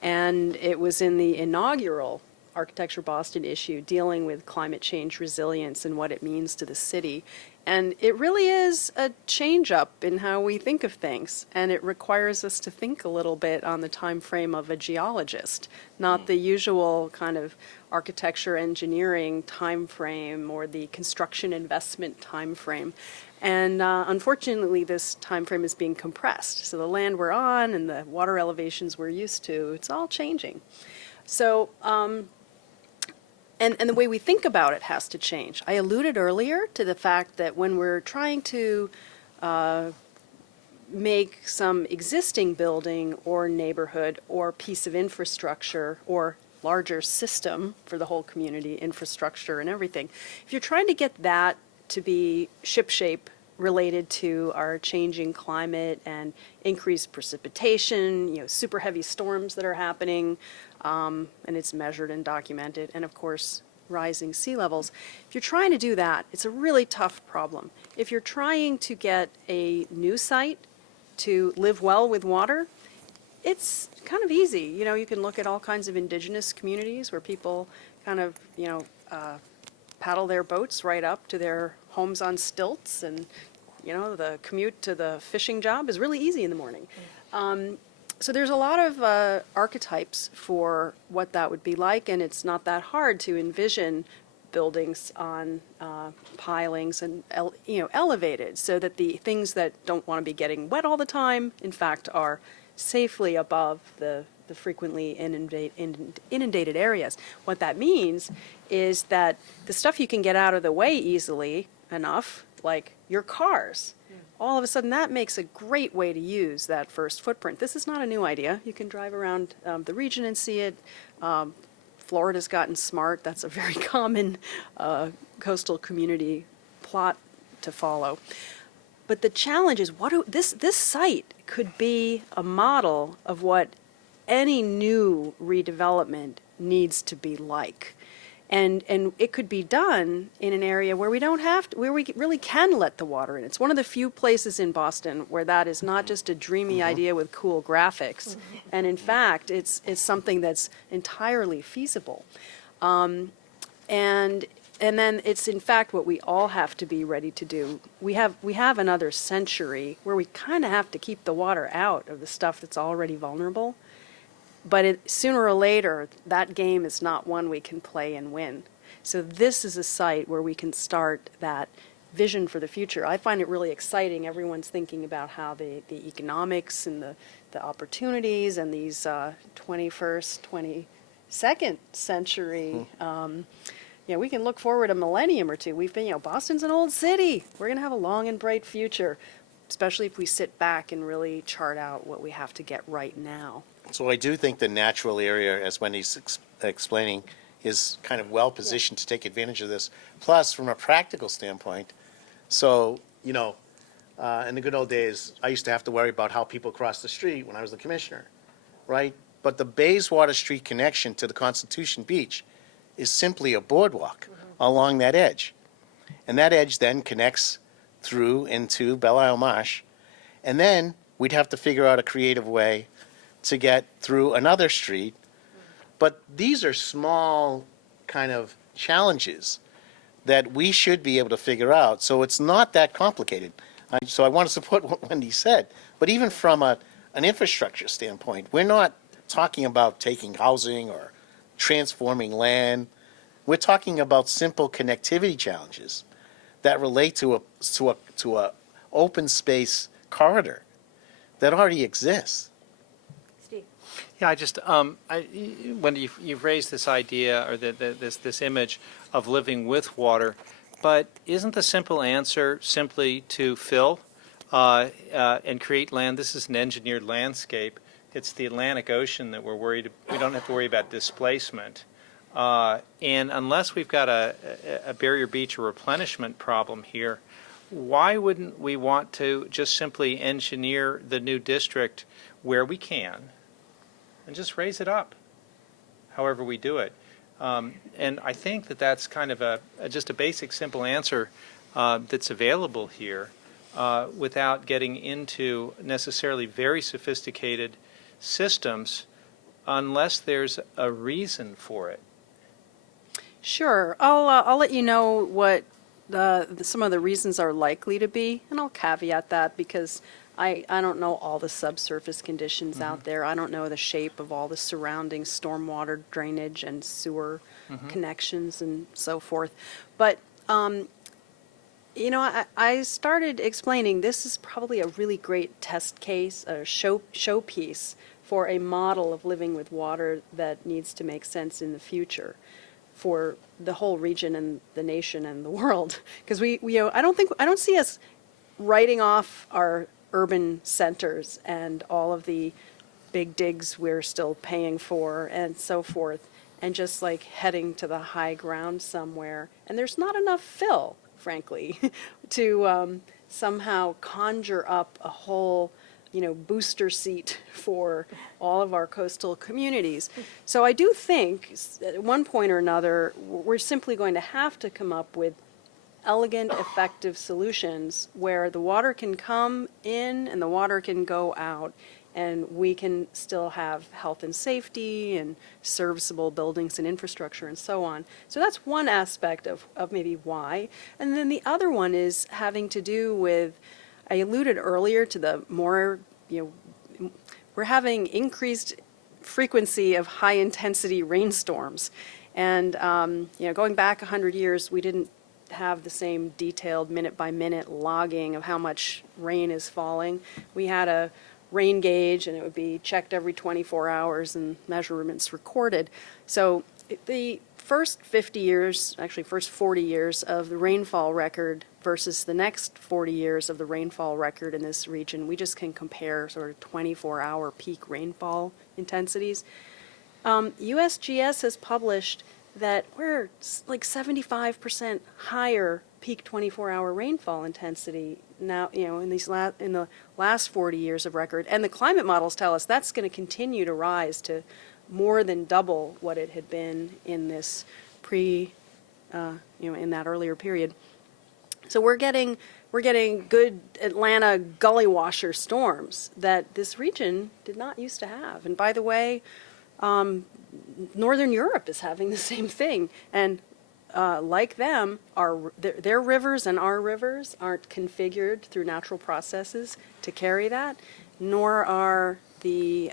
and it was in the inaugural ArchitectureBoston issue dealing with climate change resilience and what it means to the city. And it really is a change up in how we think of things, and it requires us to think a little bit on the time frame of a geologist, not the usual kind of architecture engineering time frame or the construction investment time frame. And unfortunately, this time frame is being compressed. So the land we're on and the water elevations we're used to, it's all changing. So and the way we think about it has to change. I alluded earlier to the fact that when we're trying to make some existing building or neighborhood or piece of infrastructure or larger system for the whole community, infrastructure and everything, if you're trying to get that to be shipshape related to our changing climate and increased precipitation, super heavy storms that are happening, and it's measured and documented, and of course, rising sea levels. If you're trying to do that, it's a really tough problem. If you're trying to get a new site to live well with water, it's kind of easy. You can look at all kinds of indigenous communities where people kind of, paddle their boats right up to their homes on stilts, and, the commute to the fishing job is really easy in the morning. So there's a lot of archetypes for what that would be like, and it's not that hard to envision buildings on pilings and elevated, so that the things that don't want to be getting wet all the time, in fact, are safely above the frequently inundated areas. What that means is that the stuff you can get out of the way easily enough, like your cars, all of a sudden that makes a great way to use that first footprint. This is not a new idea. You can drive around the region and see it. Florida's gotten smart. That's a very common coastal community plot to follow. But the challenge is, this site could be a model of what any new redevelopment needs to be like. And it could be done in an area where we don't have to, where we really can let the water in. It's one of the few places in Boston where that is not just a dreamy idea with cool graphics. And in fact, it's something that's entirely feasible. And then it's in fact what we all have to be ready to do. We have another century where we kind of have to keep the water out of the stuff that's already vulnerable. But sooner or later, that game is not one we can play and win. So this is a site where we can start that vision for the future. I find it really exciting. Everyone's thinking about how the economics and the opportunities and these 21st, 22nd century, we can look forward a millennium or two. We've been, Boston's an old city. We're going to have a long and bright future, especially if we sit back and really chart out what we have to get right now. So I do think the natural area, as Wendy's explaining, is kind of well positioned to take advantage of this. Plus, from a practical standpoint, so, in the good old days, I used to have to worry about how people crossed the street when I was the commissioner, right? But the Bayswater Street connection to the Constitution Beach is simply a boardwalk along that edge. And that edge then connects through into Belle Isle Marsh. And then we'd have to figure out a creative way to get through another street. But these are small kind of challenges that we should be able to figure out. So it's not that complicated. So I want to support what Wendy said. But even from an infrastructure standpoint, we're not talking about taking housing or transforming land. We're talking about simple connectivity challenges that relate to a open space corridor that already exists. Yeah, I just, when you've raised this idea or this image of living with water, but isn't the simple answer simply to fill and create land? This is an engineered landscape. It's the Atlantic Ocean that we don't have to worry about displacement. And unless we've got a barrier beach or replenishment problem here, why wouldn't we want to just simply engineer the new district where we can and just raise it up, however we do it? And I think that's kind of just a basic, simple answer that's available here without getting into necessarily very sophisticated systems unless there's a reason for it. Sure. I'll let you know what some of the reasons are likely to be, and I'll caveat that because I don't know all the subsurface conditions out there. I don't know the shape of all the surrounding stormwater drainage and sewer connections and so forth. But, I started explaining this is probably a really great test case, a showpiece for a model of living with water that needs to make sense in the future for the whole region and the nation and the world. Because I don't see us writing off our urban centers and all of the big digs we're still paying for and so forth, and just like heading to the high ground somewhere. And there's not enough fill, frankly, to somehow conjure up a whole, booster seat for all of our coastal communities. So I do think at one point or another, we're simply going to have to come up with elegant, effective solutions where the water can come in and the water can go out, and we can still have health and safety and serviceable buildings and infrastructure and so on. So that's one aspect of maybe why. And then the other one is having to do with, I alluded earlier to the more, we're having increased frequency of high-intensity rainstorms. And, going back 100 years, we didn't have the same detailed minute-by-minute logging of how much rain is falling. We had a rain gauge, and it would be checked every 24 hours and measurements recorded. So the first 50 years, actually first 40 years of the rainfall record versus the next 40 years of the rainfall record in this region, we just can compare sort of 24-hour peak rainfall intensities. USGS has published that we're like 75% higher peak 24-hour rainfall intensity now, in the last 40 years of record. And the climate models tell us that's going to continue to rise to more than double what it had been in this in that earlier period. So we're getting good Atlanta gully washer storms that this region did not used to have. And by the way, Northern Europe is having the same thing, and like them, their rivers and our rivers aren't configured through natural processes to carry that, nor are the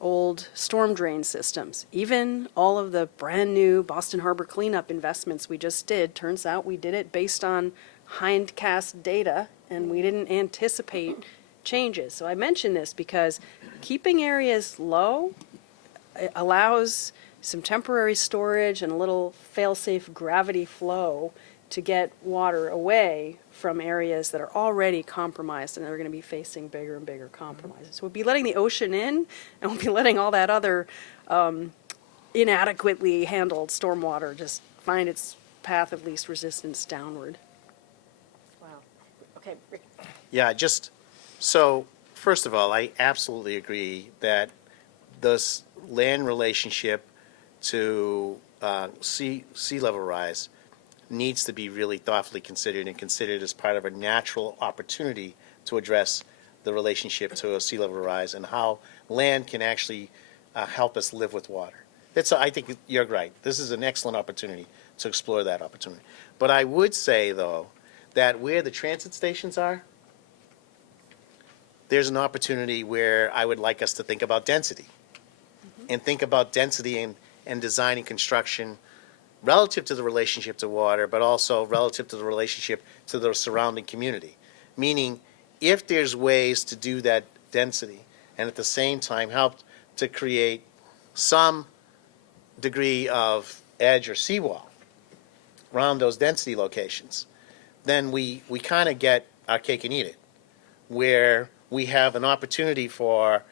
old storm drain systems. Even all of the brand new Boston Harbor cleanup investments we just did, turns out we did it based on hindcast data, and we didn't anticipate changes. So I mention this because keeping areas low allows some temporary storage and a little fail-safe gravity flow to get water away from areas that are already compromised and are going to be facing bigger and bigger compromises. So we'll be letting the ocean in, and we'll be letting all that other inadequately handled stormwater just find its path of least resistance downward. Wow. Okay, Rick. Yeah, so first of all, I absolutely agree that this land relationship to sea level rise needs to be really thoughtfully considered and considered as part of a natural opportunity to address the relationship to a sea level rise and how land can actually help us live with water. I think you're right. This is an excellent opportunity to explore that opportunity. But I would say, though, that where the transit stations are, there's an opportunity where I would like us to think about density. And think about density and design and construction relative to the relationship to water, but also relative to the relationship to the surrounding community. Meaning, if there's ways to do that density and at the same time help to create some degree of edge or seawall around those density locations, then we kind of get our cake and eat it, where we have an opportunity for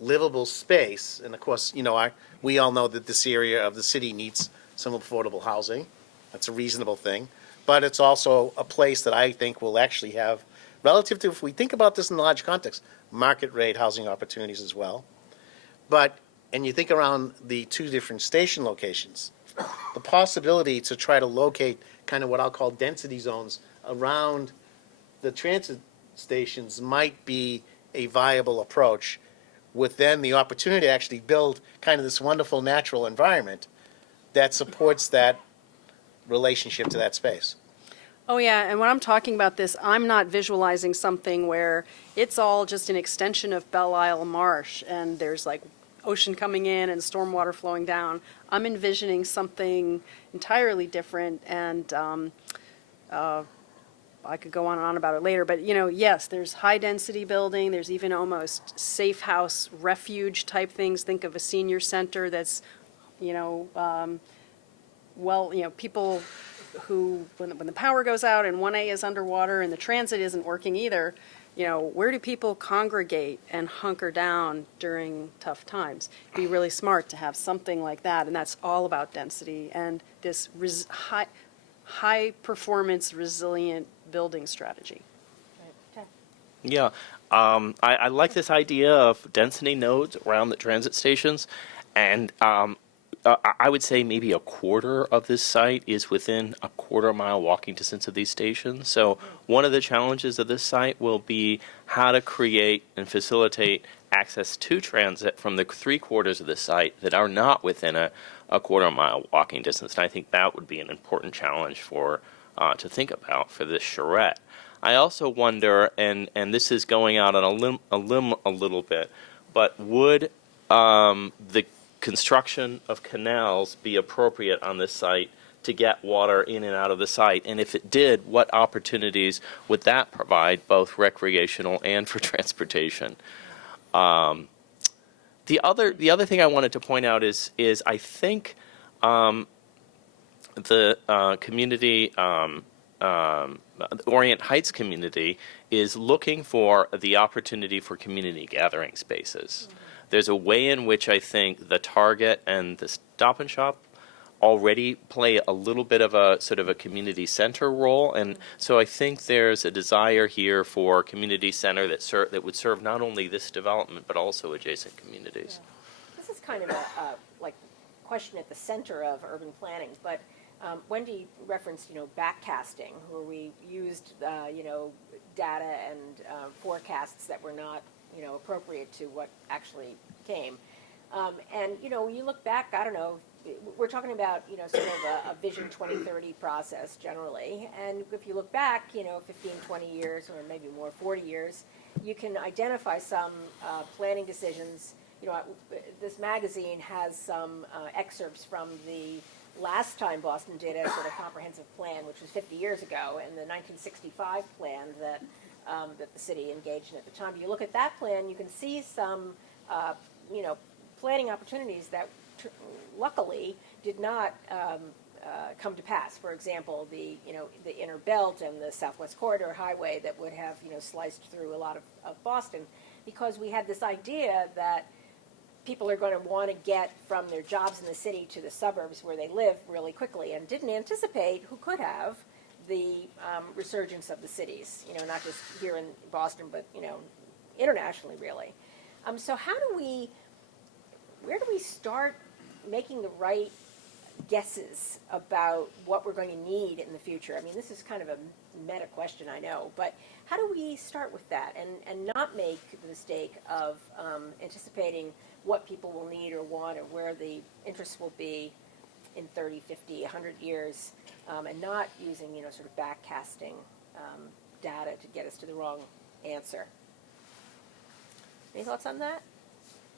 livable space. And of course, we all know that this area of the city needs some affordable housing. That's a reasonable thing. But it's also a place that I think will actually have, relative to, if we think about this in the large context, market rate housing opportunities as well. And you think around the two different station locations, the possibility to try to locate kind of what I'll call density zones around the transit stations might be a viable approach, with then the opportunity to actually build kind of this wonderful natural environment that supports that relationship to that space. Oh, yeah, and when I'm talking about this, I'm not visualizing something where it's all just an extension of Belle Isle Marsh and there's like ocean coming in and stormwater flowing down. I'm envisioning something entirely different, and I could go on and on about it later, but yes, there's high density building, there's even almost safe house refuge type things. Think of a senior center that's, people who, when the power goes out and 1A is underwater and the transit isn't working either, where do people congregate and hunker down during tough times? It'd be really smart to have something like that, and that's all about density and this high performance, resilient building strategy. Okay. Yeah, I like this idea of density nodes around the transit stations, and I would say maybe a quarter of this site is within a quarter-mile walking distance of these stations. So one of the challenges of this site will be how to create and facilitate access to transit from the 3/4 of the site that are not within a quarter-mile walking distance. And I think that would be an important challenge for to think about for this charrette. I also wonder, and this is going out on a limb a little bit, but would the construction of canals be appropriate on this site to get water in and out of the site? And if it did, what opportunities would that provide, both recreational and for transportation? The other thing I wanted to point out is I think the community. Orient Heights community is looking for the opportunity for community gathering spaces. There's a way in which I think the Target and the Stop and Shop already play a little bit of a sort of a community center role, and so I think there's a desire here for a community center that would serve not only this development but also adjacent communities. Yeah. This is kind of a question at the center of urban planning, but Wendy referenced, backcasting, where we used, data and forecasts that were not, appropriate to what actually came. And, when you look back, I don't know, we're talking about, sort of a Vision 2030 process generally. And if you look back, 15, 20 years, or maybe more, 40 years, you can identify some planning decisions. This magazine has some excerpts from the last time Boston did a sort of comprehensive plan, which was 50 years ago, and the 1965 plan that the city engaged in at the time. But you look at that plan, you can see some, planning opportunities that luckily did not come to pass. For example, the inner belt and the Southwest Corridor Highway that would have, sliced through a lot of Boston, because we had this idea that people are going to want to get from their jobs in the city to the suburbs where they live really quickly, and didn't anticipate, who could have, the resurgence of the cities, not just here in Boston, but, internationally, really. So where do we start making the right guesses about what we're going to need in the future? I mean, this is kind of a meta question, I know, but how do we start with that and not make the mistake of anticipating what people will need or want or where the interests will be in 30, 50, 100 years, and not using, sort of backcasting data to get us to the wrong answer? Any thoughts on that?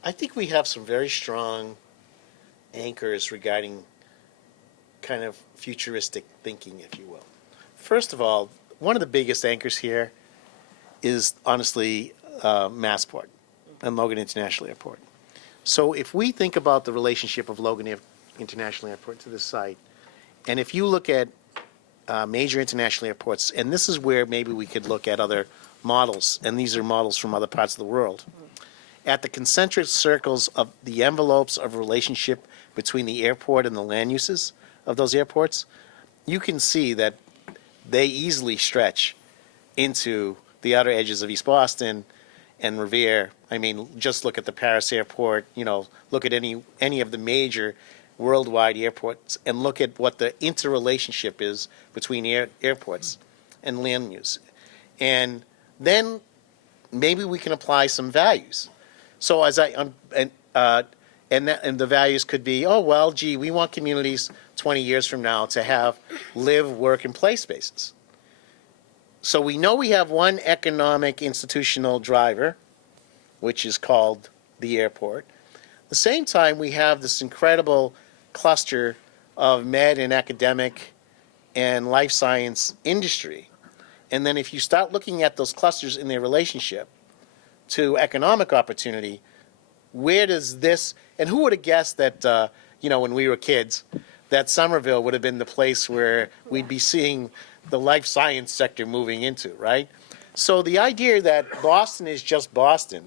I think we have some very strong anchors regarding kind of futuristic thinking, if you will. First of all, one of the biggest anchors here is honestly Massport and Logan International Airport. So if we think about the relationship of Logan International Airport to this site, and if you look at major international airports, and this is where maybe we could look at other models, and these are models from other parts of the world, at the concentric circles of the envelopes of relationship between the airport and the land uses of those airports, you can see that they easily stretch into the outer edges of East Boston and Revere. I mean, just look at the Paris airport, look at any of the major worldwide airports and look at what the interrelationship is between airports and land use. And then maybe we can apply some values. So and the values could be, we want communities 20 years from now to have live, work, and play spaces. So we know we have one economic institutional driver, which is called the airport. At the same time, we have this incredible cluster of med and academic and life science industry. And then if you start looking at those clusters in their relationship to economic opportunity, where does this, and who would have guessed that, when we were kids, that Somerville would have been the place where we'd be seeing the life science sector moving into, right? So the idea that Boston is just Boston,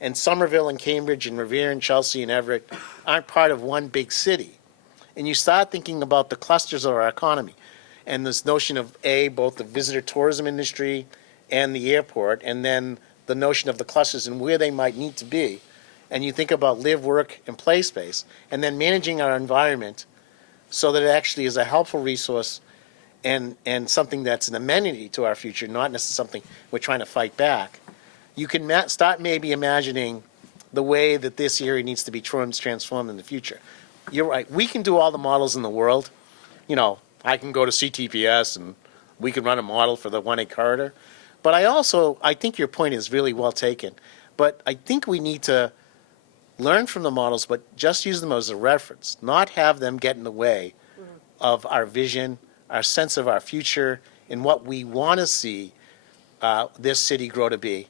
and Somerville and Cambridge and Revere and Chelsea and Everett aren't part of one big city, and you start thinking about the clusters of our economy, and this notion of both the visitor tourism industry and the airport, and then the notion of the clusters and where they might need to be, and you think about live, work, and play space, and then managing our environment so that it actually is a helpful resource and something that's an amenity to our future, not necessarily something we're trying to fight back. You can start maybe imagining the way that this area needs to be transformed in the future. You're right. We can do all the models in the world. You know, I can go to CTPS and we can run a model for the 1A corridor. But I think your point is really well taken. But I think we need to learn from the models, but just use them as a reference, not have them get in the way of our vision, our sense of our future, and what we want to see this city grow to be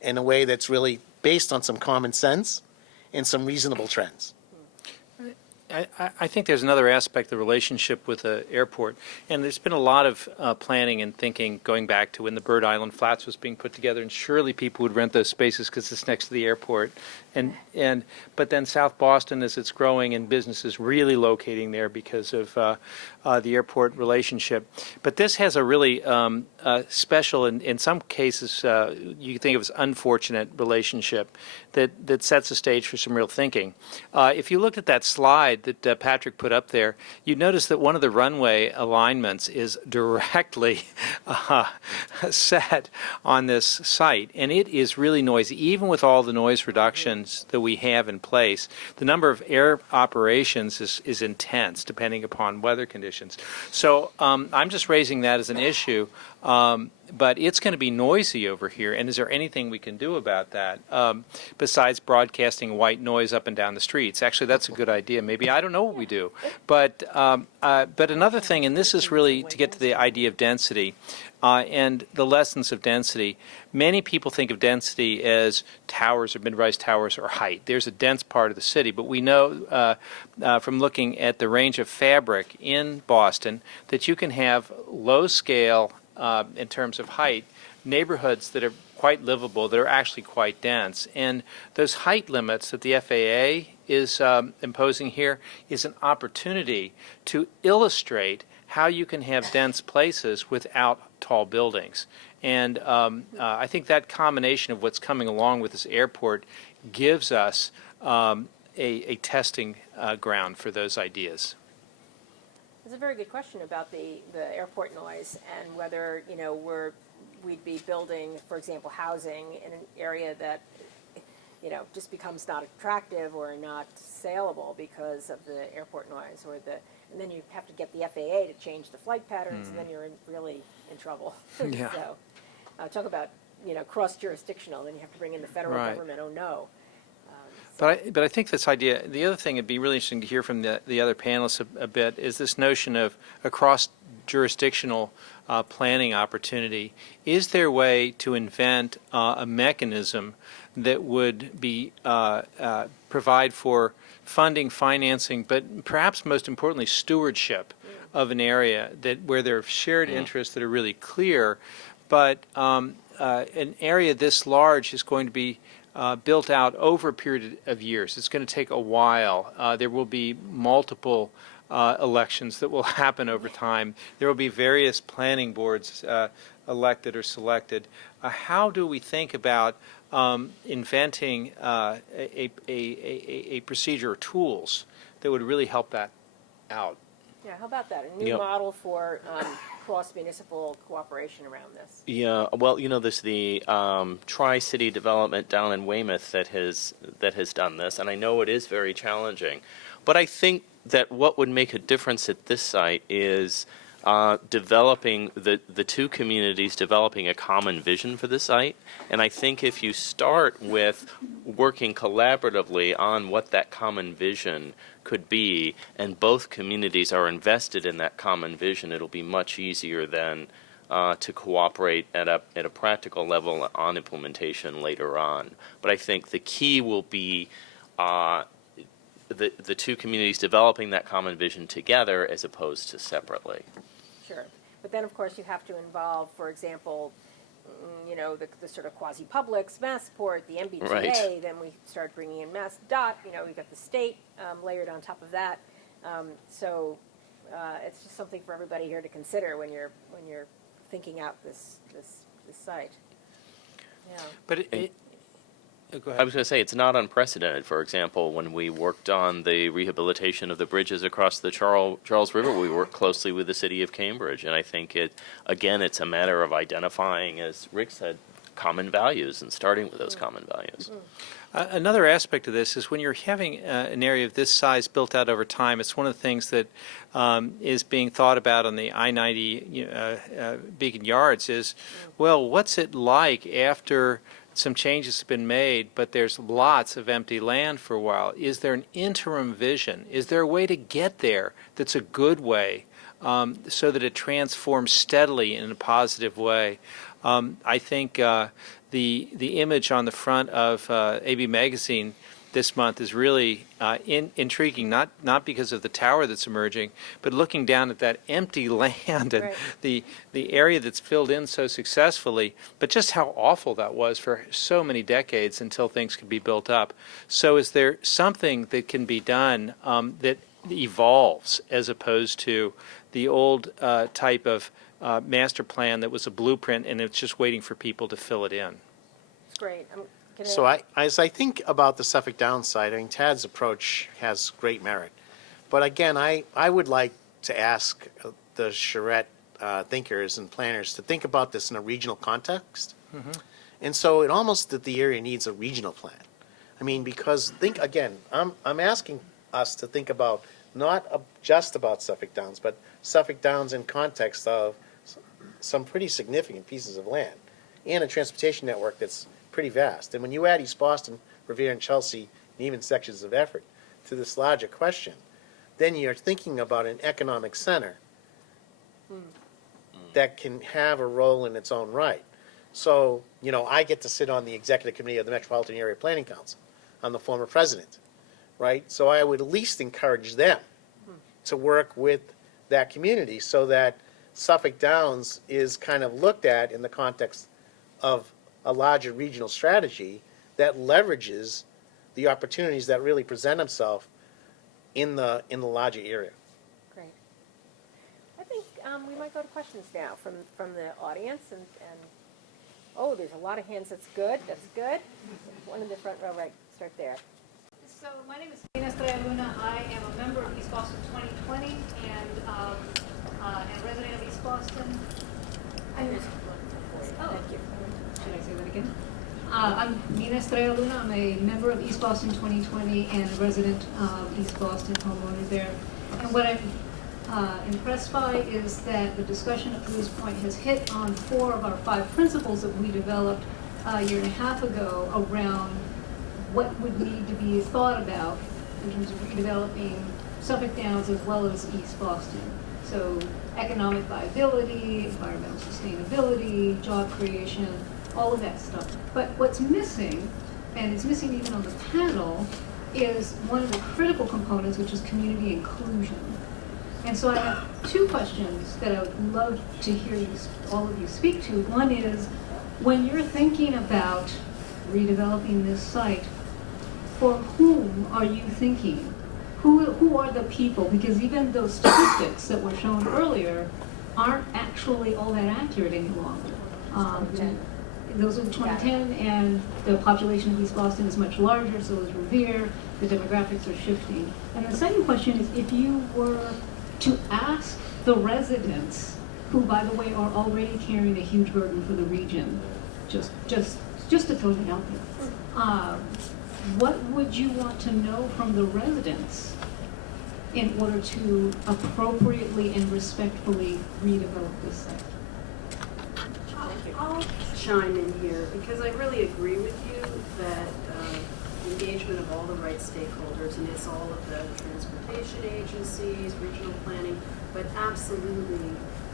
in a way that's really based on some common sense and some reasonable trends. I think there's another aspect of the relationship with the airport, and there's been a lot of planning and thinking going back to when the Bird Island Flats was being put together, and surely people would rent those spaces because it's next to the airport. But then South Boston, as it's growing, and businesses really locating there because of the airport relationship. But this has a really special, in some cases, you can think of as unfortunate relationship that sets the stage for some real thinking. If you looked at that slide that Patrick put up there, you'd notice that one of the runway alignments is directly set on this site, and it is really noisy. Even with all the noise reductions that we have in place, the number of air operations is intense depending upon weather conditions. So I'm just raising that as an issue. But it's going to be noisy over here, and is there anything we can do about that besides broadcasting white noise up and down the streets? Actually, that's a good idea. Maybe I don't know what we do, but another thing, and this is really to get to the idea of density and the lessons of density. Many people think of density as towers or mid-rise towers or height. There's a dense part of the city, but we know from looking at the range of fabric in Boston that you can have low scale. In terms of height, neighborhoods that are quite livable, that are actually quite dense. And those height limits that the FAA is imposing here is an opportunity to illustrate how you can have dense places without tall buildings. And I think that combination of what's coming along with this airport gives us a testing ground for those ideas. It's a very good question about the airport noise and whether, we'd be building, for example, housing in an area that, just becomes not attractive or not saleable because of the airport noise and then you have to get the FAA to change the flight patterns and then you're really in trouble. Yeah. So talk about, cross-jurisdictional, then you have to bring in the federal government, oh no. But I think this idea, the other thing it'd be really interesting to hear from the other panelists a bit is this notion of a cross-jurisdictional planning opportunity. Is there a way to invent a mechanism that would be provide for funding, financing, but perhaps most importantly stewardship of an area where there are shared interests that are really clear, but an area this large is going to be built out over a period of years. It's going to take a while. There will be multiple elections that will happen over time. There will be various planning boards elected or selected. How do we think about inventing a procedure or tools that would really help that out? Yeah, how about that? A new model for cross-municipal cooperation around this. Yeah, well, there's the Tri-City Development down in Weymouth that has done this, and I know it is very challenging. But I think that what would make a difference at this site is developing the two communities developing a common vision for the site. And I think if you start with working collaboratively on what that common vision could be, and both communities are invested in that common vision, it'll be much easier then to cooperate at a practical level on implementation later on. But I think the key will be the two communities developing that common vision together as opposed to separately. Sure. But then, of course, you have to involve, for example, the sort of quasi-publics, Massport, the MBTA, Right. then we start bringing in Mass Dot, we've got the state layered on top of that. So it's just something for everybody here to consider when you're thinking out this site. Yeah. But go I ahead. was going to say, it's not unprecedented. For example, when we worked on the rehabilitation of the bridges across the Charles River, we worked closely with the city of Cambridge. And I think it's a matter of identifying, as Rick said, common values and starting with those common values. Another aspect of this is when you're having an area of this size built out over time, it's one of the things that is being thought about on the I-90 Beacon Yards is, well, what's it like after some changes have been made, but there's lots of empty land for a while? Is there an interim vision? Is there a way to get there that's a good way so that it transforms steadily in a positive way? I think the image on the front of AB Magazine this month is really intriguing, not because of the tower that's emerging, but looking down at that empty land and Right. the area that's filled in so successfully, but just how awful that was for so many decades until things could be built up. So is there something that can be done that evolves as opposed to the old type of master plan that was a blueprint and it's just waiting for people to fill it in? It's great. So as I think about the Suffolk Downs site, I mean, Tad's approach has great merit. But again, I would like to ask the charrette thinkers and planners to think about this in a regional context. And so it almost that the area needs a regional plan. I mean, because I'm asking us to think about not just about Suffolk Downs, but Suffolk Downs in context of some pretty significant pieces of land and a transportation network that's pretty vast. And when you add East Boston, Revere, and Chelsea, and even sections of Effort to this larger question, then you're thinking about an economic center that can have a role in its own right. So, I get to sit on the executive committee of the Metropolitan Area Planning Council. I'm the former president, right? So I would at least encourage them to work with that community so that Suffolk Downs is kind of looked at in the context of a larger regional strategy that leverages the opportunities that really present themselves in the larger area. Great. I think we might go to questions now from the audience, and oh, there's a lot of hands. That's good. One in the front row, right? Start there. So my name is Renée Loth. I am a member of East Boston 2020 and resident of East Boston. Thank you. Should I say that again? I'm Renée Loth. I'm a member of East Boston 2020 and a resident of East Boston, homeowner there. And what I'm impressed by is that the discussion up to this point has hit on 4 of our 5 principles that we developed a year and a half ago around what would need to be thought about in terms of redeveloping Suffolk Downs as well as East Boston. So economic viability, environmental sustainability, job creation, all of that stuff. But what's missing, and it's missing even on the panel, is one of the critical components, which is community inclusion. And so I have 2 questions that I would love to hear all of you speak to. One is, when you're thinking about redeveloping this site, for whom are you thinking? Who are the people? Because even those statistics that were shown earlier aren't actually all that accurate any longer. Those are 2010, and the population of East Boston is much larger, so is Revere. The demographics are shifting. And the second question is, if you were to ask the residents, who, by the way, are already carrying a huge burden for the region, just to throw that out there, what would you want to know from the residents in order to appropriately and respectfully redevelop this site? I'll chime in here because I really agree with you that engagement of all the right stakeholders, and it's all of the transportation agencies, regional planning, but absolutely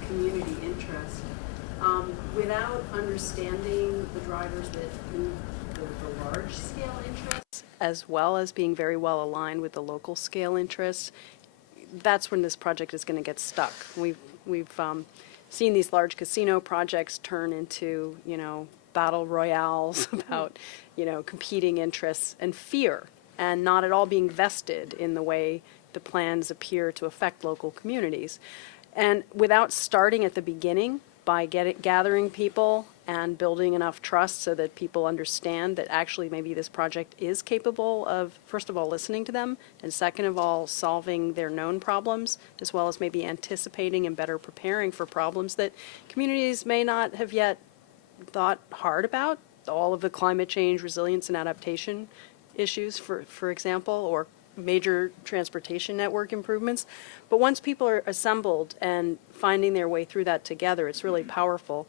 community interest. Without understanding the drivers that move the large scale interests, as well as being very well aligned with the local scale interests, that's when this project is going to get stuck. We've seen these large casino projects turn into, battle royales, about, competing interests and fear, and not at all being vested in the way the plans appear to affect local communities. And without starting at the beginning by gathering people and building enough trust so that people understand that actually maybe this project is capable of, first of all, listening to them, and second of all, solving their known problems, as well as maybe anticipating and better preparing for problems that communities may not have yet thought hard about. All of the climate change, resilience, and adaptation issues, for example, or major transportation network improvements. But once people are assembled and finding their way through that together, it's really powerful.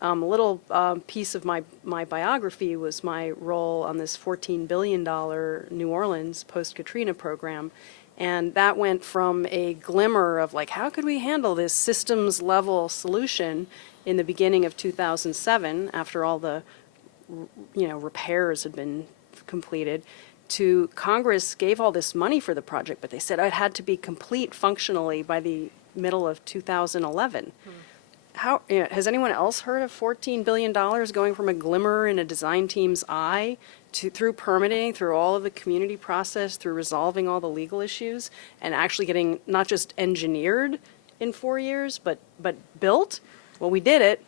A little piece of my biography was my role on this $14 billion New Orleans post-Katrina program. And that went from a glimmer of like, how could we handle this systems level solution in the beginning of 2007, after all the repairs had been completed, to Congress gave all this money for the project, but they said it had to be complete functionally by the middle of 2011. How has anyone else heard of $14 billion going from a glimmer in a design team's eye to through permitting, through all of the community process, through resolving all the legal issues, and actually getting not just engineered in 4 years, but built? Well, we did it.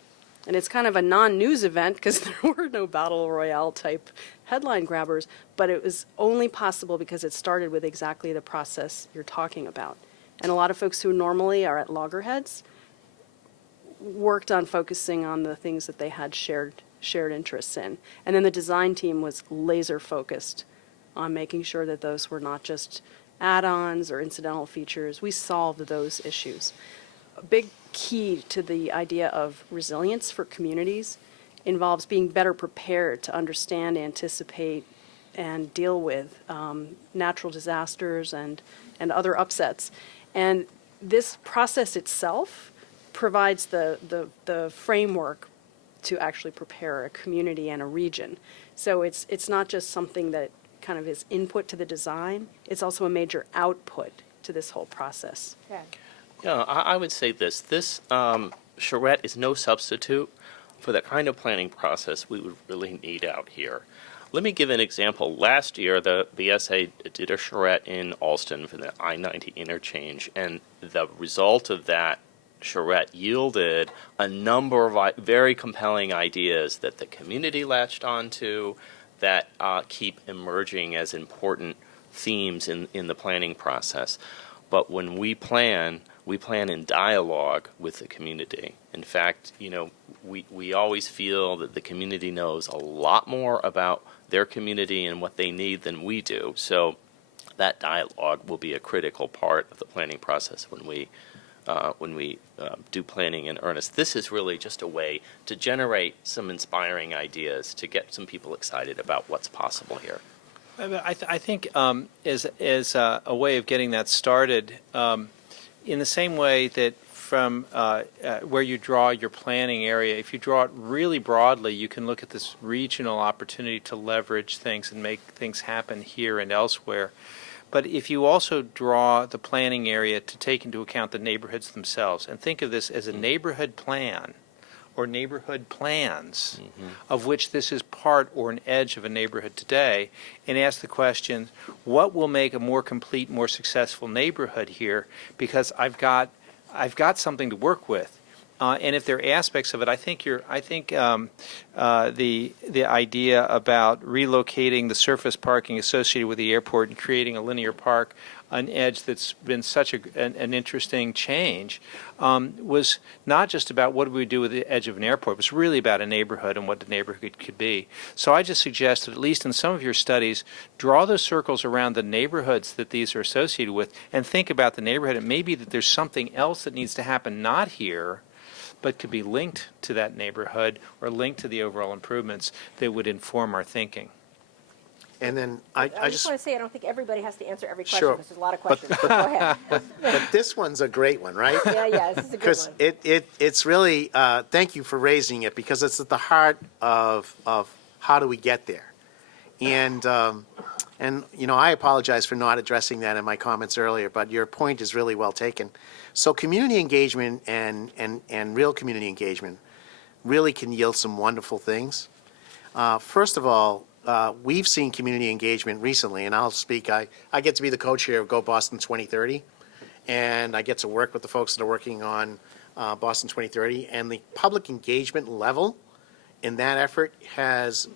And it's kind of a non-news event because there were no battle royale type headline grabbers, but it was only possible because it started with exactly the process you're talking about. And a lot of folks who normally are at loggerheads worked on focusing on the things that they had shared interests in. And then the design team was laser focused on making sure that those were not just add-ons or incidental features. We solved those issues. A big key to the idea of resilience for communities involves being better prepared to understand, anticipate, and deal with natural disasters and other upsets. And this process itself provides the framework to actually prepare a community and a region. So it's not just something that kind of is input to the design, it's also a major output to this whole process. Yeah. Yeah, I would say this. This charrette is no substitute for the kind of planning process we would really need out here. Let me give an example. Last year, the BSA did a charrette in Alston for the I-90 interchange, and the result of that charrette yielded a number of very compelling ideas that the community latched onto that keep emerging as important themes in the planning process. But when we plan in dialogue with the community. In fact, we always feel that the community knows a lot more about their community and what they need than we do. So that dialogue will be a critical part of the planning process when we do planning in earnest. This is really just a way to generate some inspiring ideas, to get some people excited about what's possible here. I think as a way of getting that started, in the same way that from where you draw your planning area, if you draw it really broadly, you can look at this regional opportunity to leverage things and make things happen here and elsewhere. But if you also draw the planning area to take into account the neighborhoods themselves, and think of this as a neighborhood plan or neighborhood plans, of which this is part or an edge of a neighborhood today, and ask the question, what will make a more complete, more successful neighborhood here? Because I've got something to work with. And if there are aspects of it, I think the idea about relocating the surface parking associated with the airport and creating a linear park, an edge that's been such an interesting change, was not just about what do we do with the edge of an airport. It was really about a neighborhood and what the neighborhood could be. So I just suggest that at least in some of your studies, draw those circles around the neighborhoods that these are associated with and think about the neighborhood. And maybe that there's something else that needs to happen, not here, but could be linked to that neighborhood or linked to the overall improvements that would inform our thinking. And then I just want to say I don't think everybody has to answer every question Sure. because there's a lot of questions. Go ahead. but this one's a great one, right? Yeah, this is a good Because one. it's really, thank you for raising it, because it's at the heart of how do we get there. And I apologize for not addressing that in my comments earlier, but your point is really well taken. So community engagement and real community engagement really can yield some wonderful things. First of all, we've seen community engagement recently, and I'll speak. I get to be the co-chair of Go Boston 2030, and I get to work with the folks that are working on Boston 2030, and the public engagement level in that effort has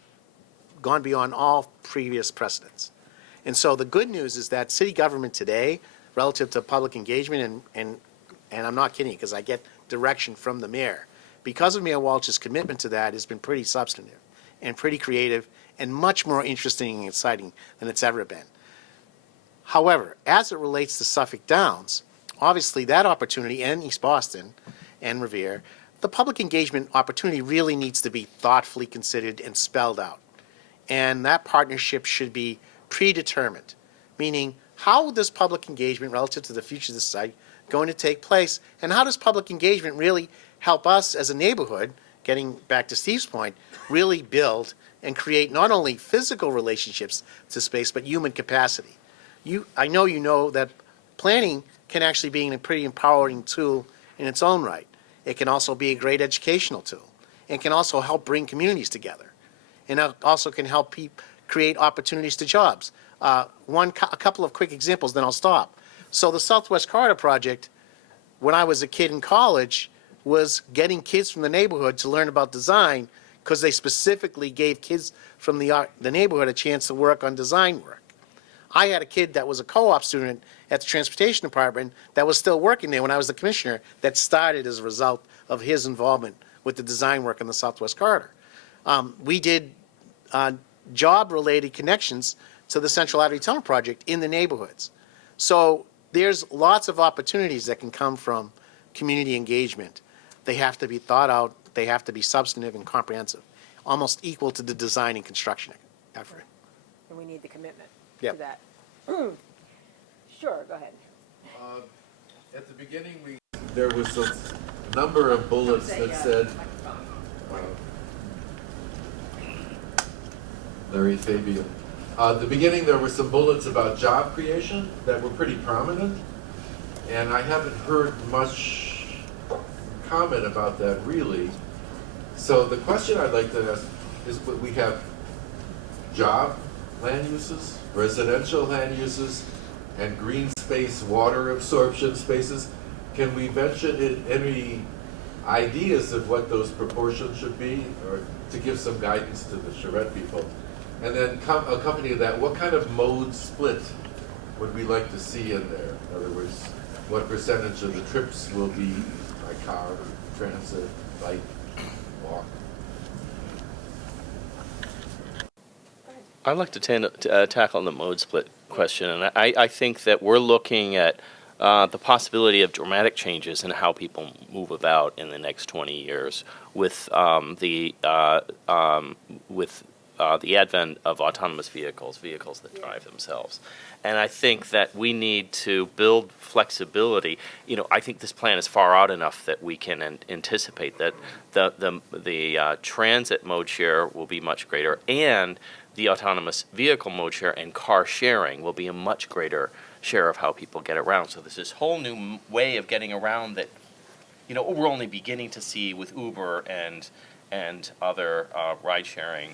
gone beyond all previous precedents. And so the good news is that city government today, relative to public engagement, and I'm not kidding because I get direction from the mayor, because of Mayor Walsh's commitment to that, has been pretty substantive and pretty creative and much more interesting and exciting than it's ever been. However, as it relates to Suffolk Downs, obviously that opportunity, and East Boston and Revere, the public engagement opportunity really needs to be thoughtfully considered and spelled out. And that partnership should be predetermined, meaning how does public engagement relative to the future of the site going to take place, and how does public engagement really help us as a neighborhood, getting back to Steve's point, really build and create not only physical relationships to space, but human capacity. I know you know that planning can actually be a pretty empowering tool in its own right. It can also be a great educational tool. It can also help bring communities together. And it also can help create opportunities to jobs. A couple of quick examples, then I'll stop. So the Southwest Corridor project, when I was a kid in college, was getting kids from the neighborhood to learn about design because they specifically gave kids from the neighborhood a chance to work on design work. I had a kid that was a co-op student at the transportation department that was still working there when I was the commissioner that started as a result of his involvement with the design work in the Southwest Corridor. We did job-related connections to the Central Artery Tunnel project in the neighborhoods. So there's lots of opportunities that can come from community engagement. They have to be thought out, they have to be substantive and comprehensive, almost equal to the design and construction effort. And we need the commitment Yep. to that. Sure, go ahead. At the beginning, there was a number of bullets that said, Larry Fabian. At the beginning, there were some bullets about job creation that were pretty prominent, and I haven't heard much comment about that really. So the question I'd like to ask is, we have job land uses, residential land uses, and green space water absorption spaces. Can we mention any ideas of what those proportions should be, or to give some guidance to the charrette people? And then accompany that, what kind of mode split would we like to see in there? In other words, what percentage of the trips will be by car, transit, bike, walk? I'd like to tackle the mode split question, and I think that we're looking at the possibility of dramatic changes in how people move about in the next 20 years with the advent of autonomous vehicles that drive themselves. And I think that we need to build flexibility. You know, I think this plan is far out enough that we can anticipate that the transit mode share will be much greater, and the autonomous vehicle mode share and car sharing will be a much greater share of how people get around. So there's this whole new way of getting around that, you know, we're only beginning to see with Uber and other ride-sharing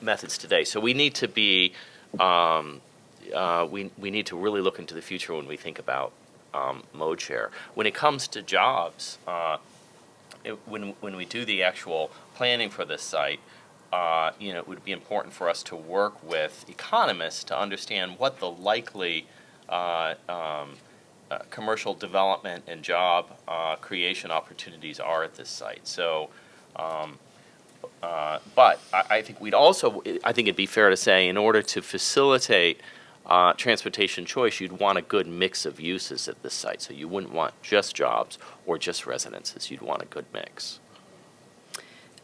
methods today. So we need to be, we need to really look into the future when we think about mode share. When it comes to jobs, when we do the actual planning for this site, you know, it would be important for us to work with economists to understand what the likely commercial development and job creation opportunities are at this site. So, but I think I think it'd be fair to say, in order to facilitate transportation choice, you'd want a good mix of uses at this site. So you wouldn't want just jobs or just residences. You'd want a good mix.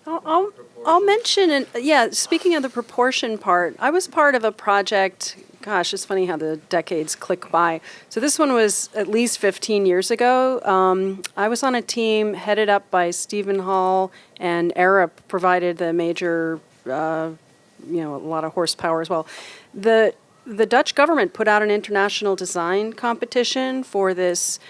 I'll mention, speaking of the proportion part, I was part of a project, gosh, it's funny how the decades click by. So this one was at least 15 years ago. I was on a team headed up by Stephen Hall, and Arab provided the major, a lot of horsepower as well. The Dutch government put out an international design competition for this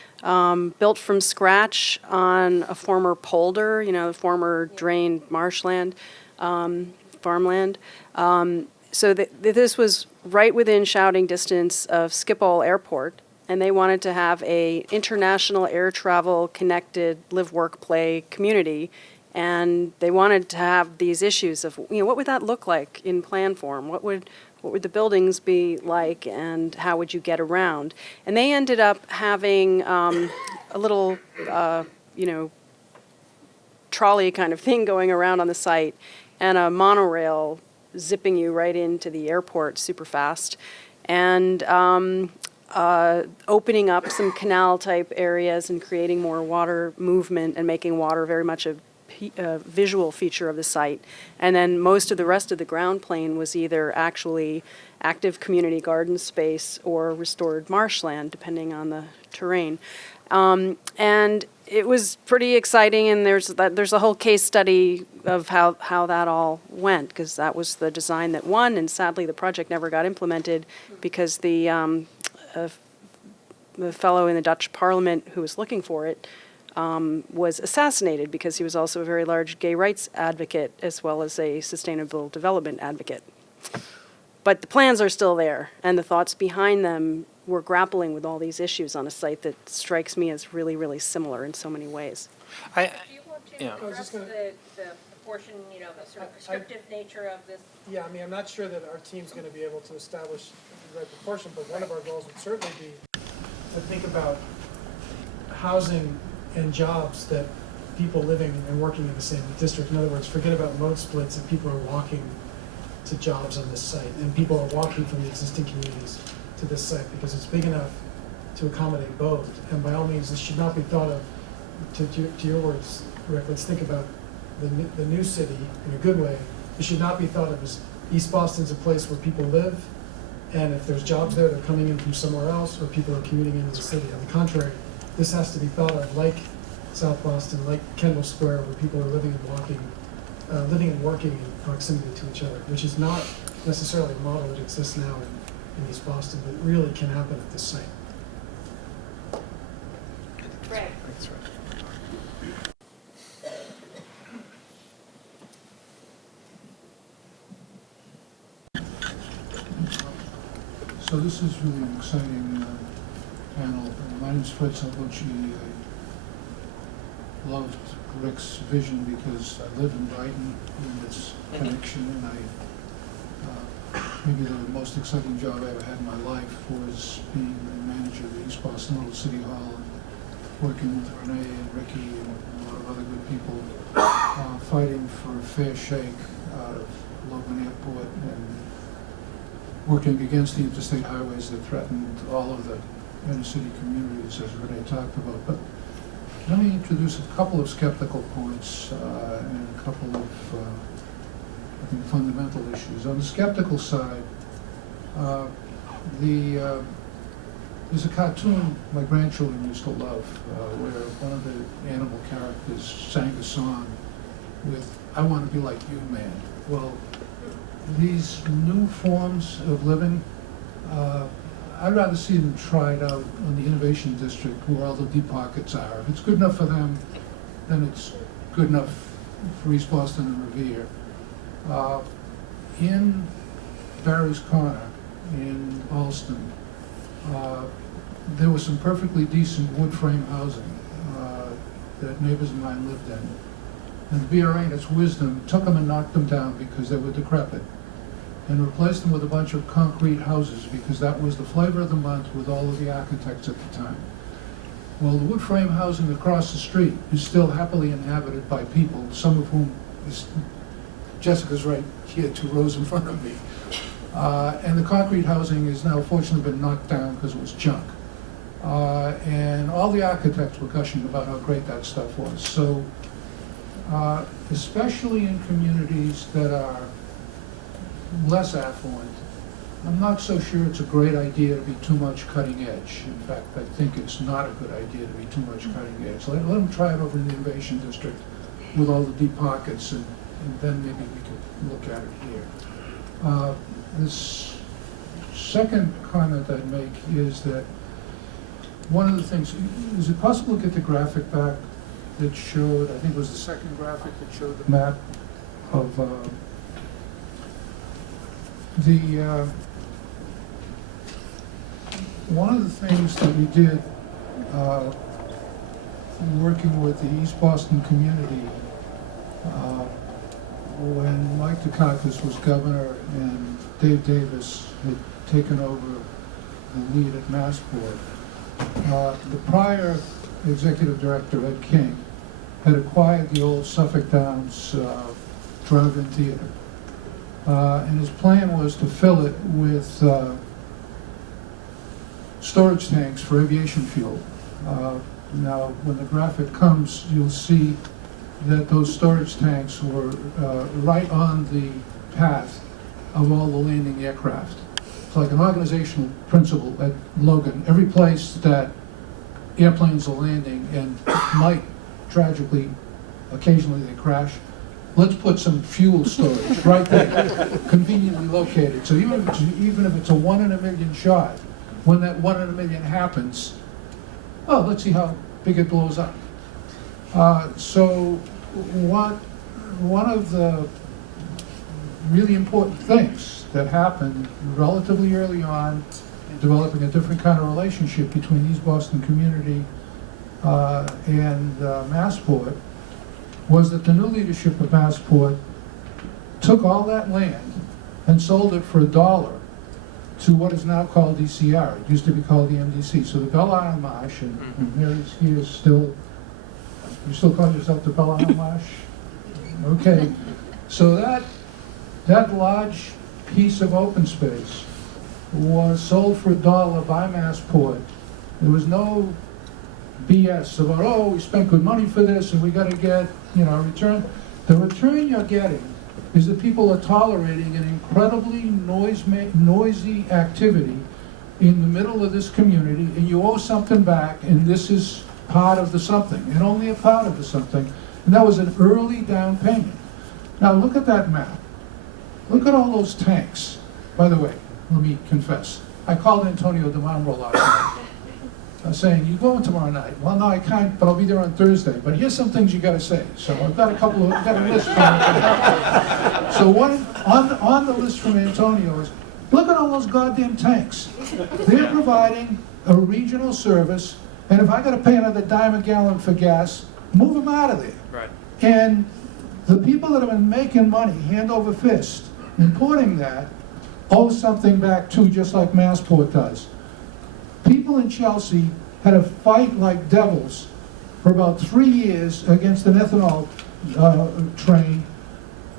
built from scratch on a former polder, former drained marshland. farmland. So this was right within shouting distance of Schiphol Airport, and they wanted to have a international air travel connected live, work, play community. And they wanted to have these issues of, what would that look like in plan form? What would the buildings be like, and how would you get around? And they ended up having a little, trolley kind of thing going around on the site, and a monorail zipping you right into the airport super fast, and opening up some canal-type areas and creating more water movement and making water very much a visual feature of the site. And then most of the rest of the ground plane was either actually active community garden space or restored marshland, depending on the terrain. And it was pretty exciting, and there's a whole case study of how that all went, because that was the design that won, and sadly the project never got implemented because the fellow in the Dutch Parliament who was looking for it was assassinated, because he was also a very large gay rights advocate as well as a sustainable development advocate. But the plans are still there, and the thoughts behind them were grappling with all these issues on a site that strikes me as really, really similar in so many ways. Do you want to Yeah. address the portion, the sort of prescriptive nature of this? Yeah, I mean, I'm not sure that our team's going to be able to establish the right proportion, but one of our goals would certainly be to think about housing and jobs that people living and working in the same district. In other words, forget about mode splits if people are walking to jobs on this site, and people are walking from the existing communities to this site, because it's big enough to accommodate both. And by all means, this should not be thought of, to your words, Rick, let's think about the new city in a good way. It should not be thought of as East Boston's a place where people live, and if there's jobs there, they're coming in from somewhere else, or people are commuting into the city. On the contrary, this has to be thought of like South Boston, like Kendall Square, where people are living and working in proximity to each other, which is not necessarily a model that exists now in East Boston, but it really can happen at this site. Right. That's right. So this is really an exciting panel. My name's Fred Salvucci. I loved Rick's vision because I live in Brighton and its connection, and maybe the most exciting job I ever had in my life was being the manager of the East Boston Little City Hall, and working with Renee and Ricky and a lot of other good people, fighting for a fair shake out of Logan Airport and working against the interstate highways that threatened all of the inner city communities, as Renee talked about. But let me introduce a couple of skeptical points and a couple of, I think, fundamental issues. On the skeptical side, there's a cartoon my grandchildren used to love, where one of the animal characters sang a song with, "I want to be like you, man." Well, these new forms of living, I'd rather see them tried out on the Innovation District where all the deep pockets are. If it's good enough for them, then it's good enough for East Boston and Revere. In Barry's Corner in Alston, there was some perfectly decent wood frame housing that neighbors of mine lived in. And the BRA, in its wisdom, took them and knocked them down because they were decrepit, and replaced them with a bunch of concrete houses because that was the flavor of the month with all of the architects at the time. Well, the wood frame housing across the street is still happily inhabited by people, some of whom Jessica's right here, 2 rows in front of me. And the concrete housing is now fortunately been knocked down because it was junk. And all the architects were gushing about how great that stuff was. So, especially in communities that are less affluent, I'm not so sure it's a great idea to be too much cutting edge. In fact, I think it's not a good idea to be too much cutting edge. Let them try it over in the Innovation District with all the deep pockets, and then maybe we could look at it here. This second comment I'd make is that one of the things, is it possible to get the graphic back that showed, I think it was the second graphic that showed the map one of the things that we did working with the East Boston community when Mike Dukakis was governor and Dave Davis had taken over the lead at Massport. The prior executive director, Ed King, had acquired the old Suffolk Downs drive-in theater. And his plan was to fill it with storage tanks for aviation fuel. Now, when the graphic comes, you'll see that those storage tanks were right on the path of all the landing aircraft. It's like an organizational principle at Logan. Every place that airplanes are landing and might tragically, occasionally they crash, let's put some fuel storage right there, conveniently located. So even if it's a 1 in a million shot, when that 1 in a million happens, oh, let's see how big it blows up. So one of the really important things that happened relatively early on in developing a different kind of relationship between the East Boston community and Massport was that the new leadership of Massport took all that land and sold it for $1 to what is now called DCR. It used to be called the MDC. So the Belle Isle Marsh, and he is still, you still call yourself the Belle Isle Marsh? Okay. So that large piece of open space was sold for $1 by Massport. There was no BS about, oh, we spent good money for this and we got to get, a return. The return you're getting is that people are tolerating an incredibly noisy activity in the middle of this community, and you owe something back, and this is part of the something, and only a part of the something. And that was an early down payment. Now look at that map. Look at all those tanks. By the way, let me confess, I called Antonio DeMambro last night. Saying, you going tomorrow night? Well, no, I can't, but I'll be there on Thursday. But here's some things you got to say. So I've got a list from Antonio. So on the list from Antonio is, look at all those goddamn tanks. They're providing a regional service, and if I got to pay another dime a gallon for gas, move them out of there. Right. And the people that have been making money hand over fist, importing that, owe something back too, just like Massport does. People in Chelsea had to fight like devils for about 3 years against an ethanol train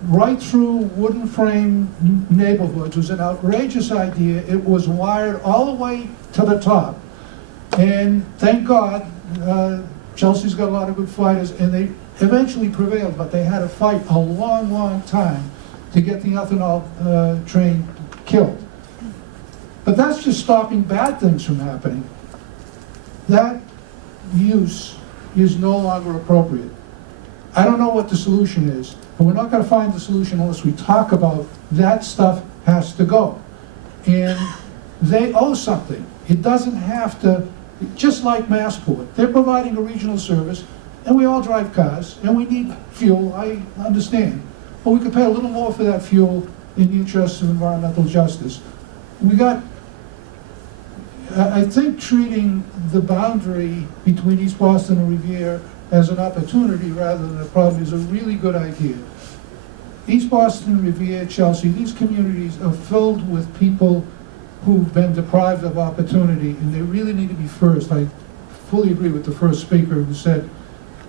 right through wooden frame neighborhoods. It was an outrageous idea. It was wired all the way to the top. And thank God, Chelsea's got a lot of good fighters, and they eventually prevailed, but they had to fight a long, long time to get the ethanol train killed. But that's just stopping bad things from happening. That use is no longer appropriate. I don't know what the solution is, but we're not going to find the solution unless we talk about that stuff has to go. And they owe something. It doesn't have to, just like Massport. They're providing a regional service, and we all drive cars, and we need fuel, I understand. But we could pay a little more for that fuel in the interest of environmental justice. I think treating the boundary between East Boston and Revere as an opportunity rather than a problem is a really good idea. East Boston, Revere, Chelsea, these communities are filled with people who've been deprived of opportunity, and they really need to be first. I fully agree with the first speaker who said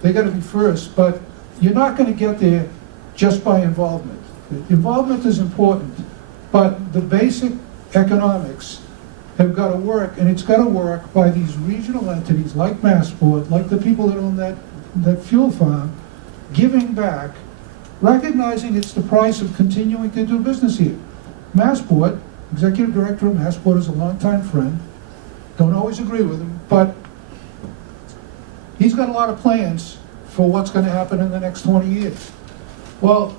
they got to be first, but you're not going to get there just by involvement. Involvement is important, but the basic economics have got to work, and it's got to work by these regional entities like Massport, like the people that own that fuel farm, giving back, recognizing it's the price of continuing to do business here. Massport, executive director of Massport, is a longtime friend. Don't always agree with him, but he's got a lot of plans for what's going to happen in the next 20 years. Well,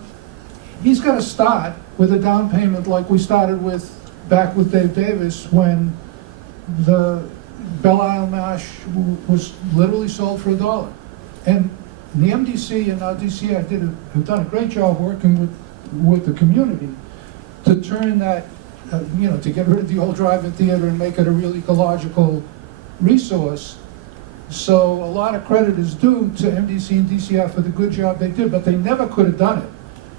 he's got to start with a down payment like we started with back with Dave Davis when the Belle Isle Marsh was literally sold for $1. And And the MDC and now DCI have done a great job working with the community to turn that, to get rid of the old drive-in theater and make it a really ecological resource. So a lot of credit is due to MDC and DCI for the good job they did, but they never could have done it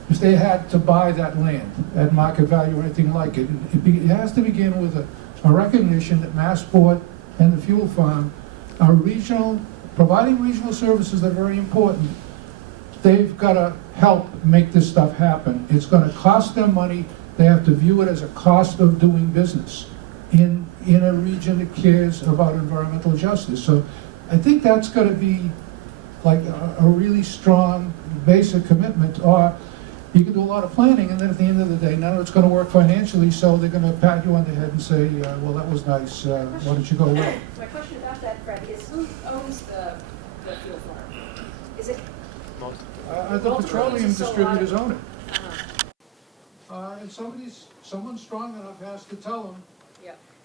if they had to buy that land at market value or anything like it. It has to begin with a recognition that Massport and the fuel farm are providing regional services that are very important. They've got to help make this stuff happen. It's going to cost them money. They have to view it as a cost of doing business in a region that cares about environmental justice. So I think that's going to be like a really strong basic commitment. Or you can do a lot of planning, and then at the end of the day, none of it's going to work financially, so they're going to pat you on the head and say, well, that was nice, why don't you go away? My question about that, Fred, is who owns the fuel farm? Is it? The petroleum distributors own it. Uh-huh. And someone strong enough has to tell them,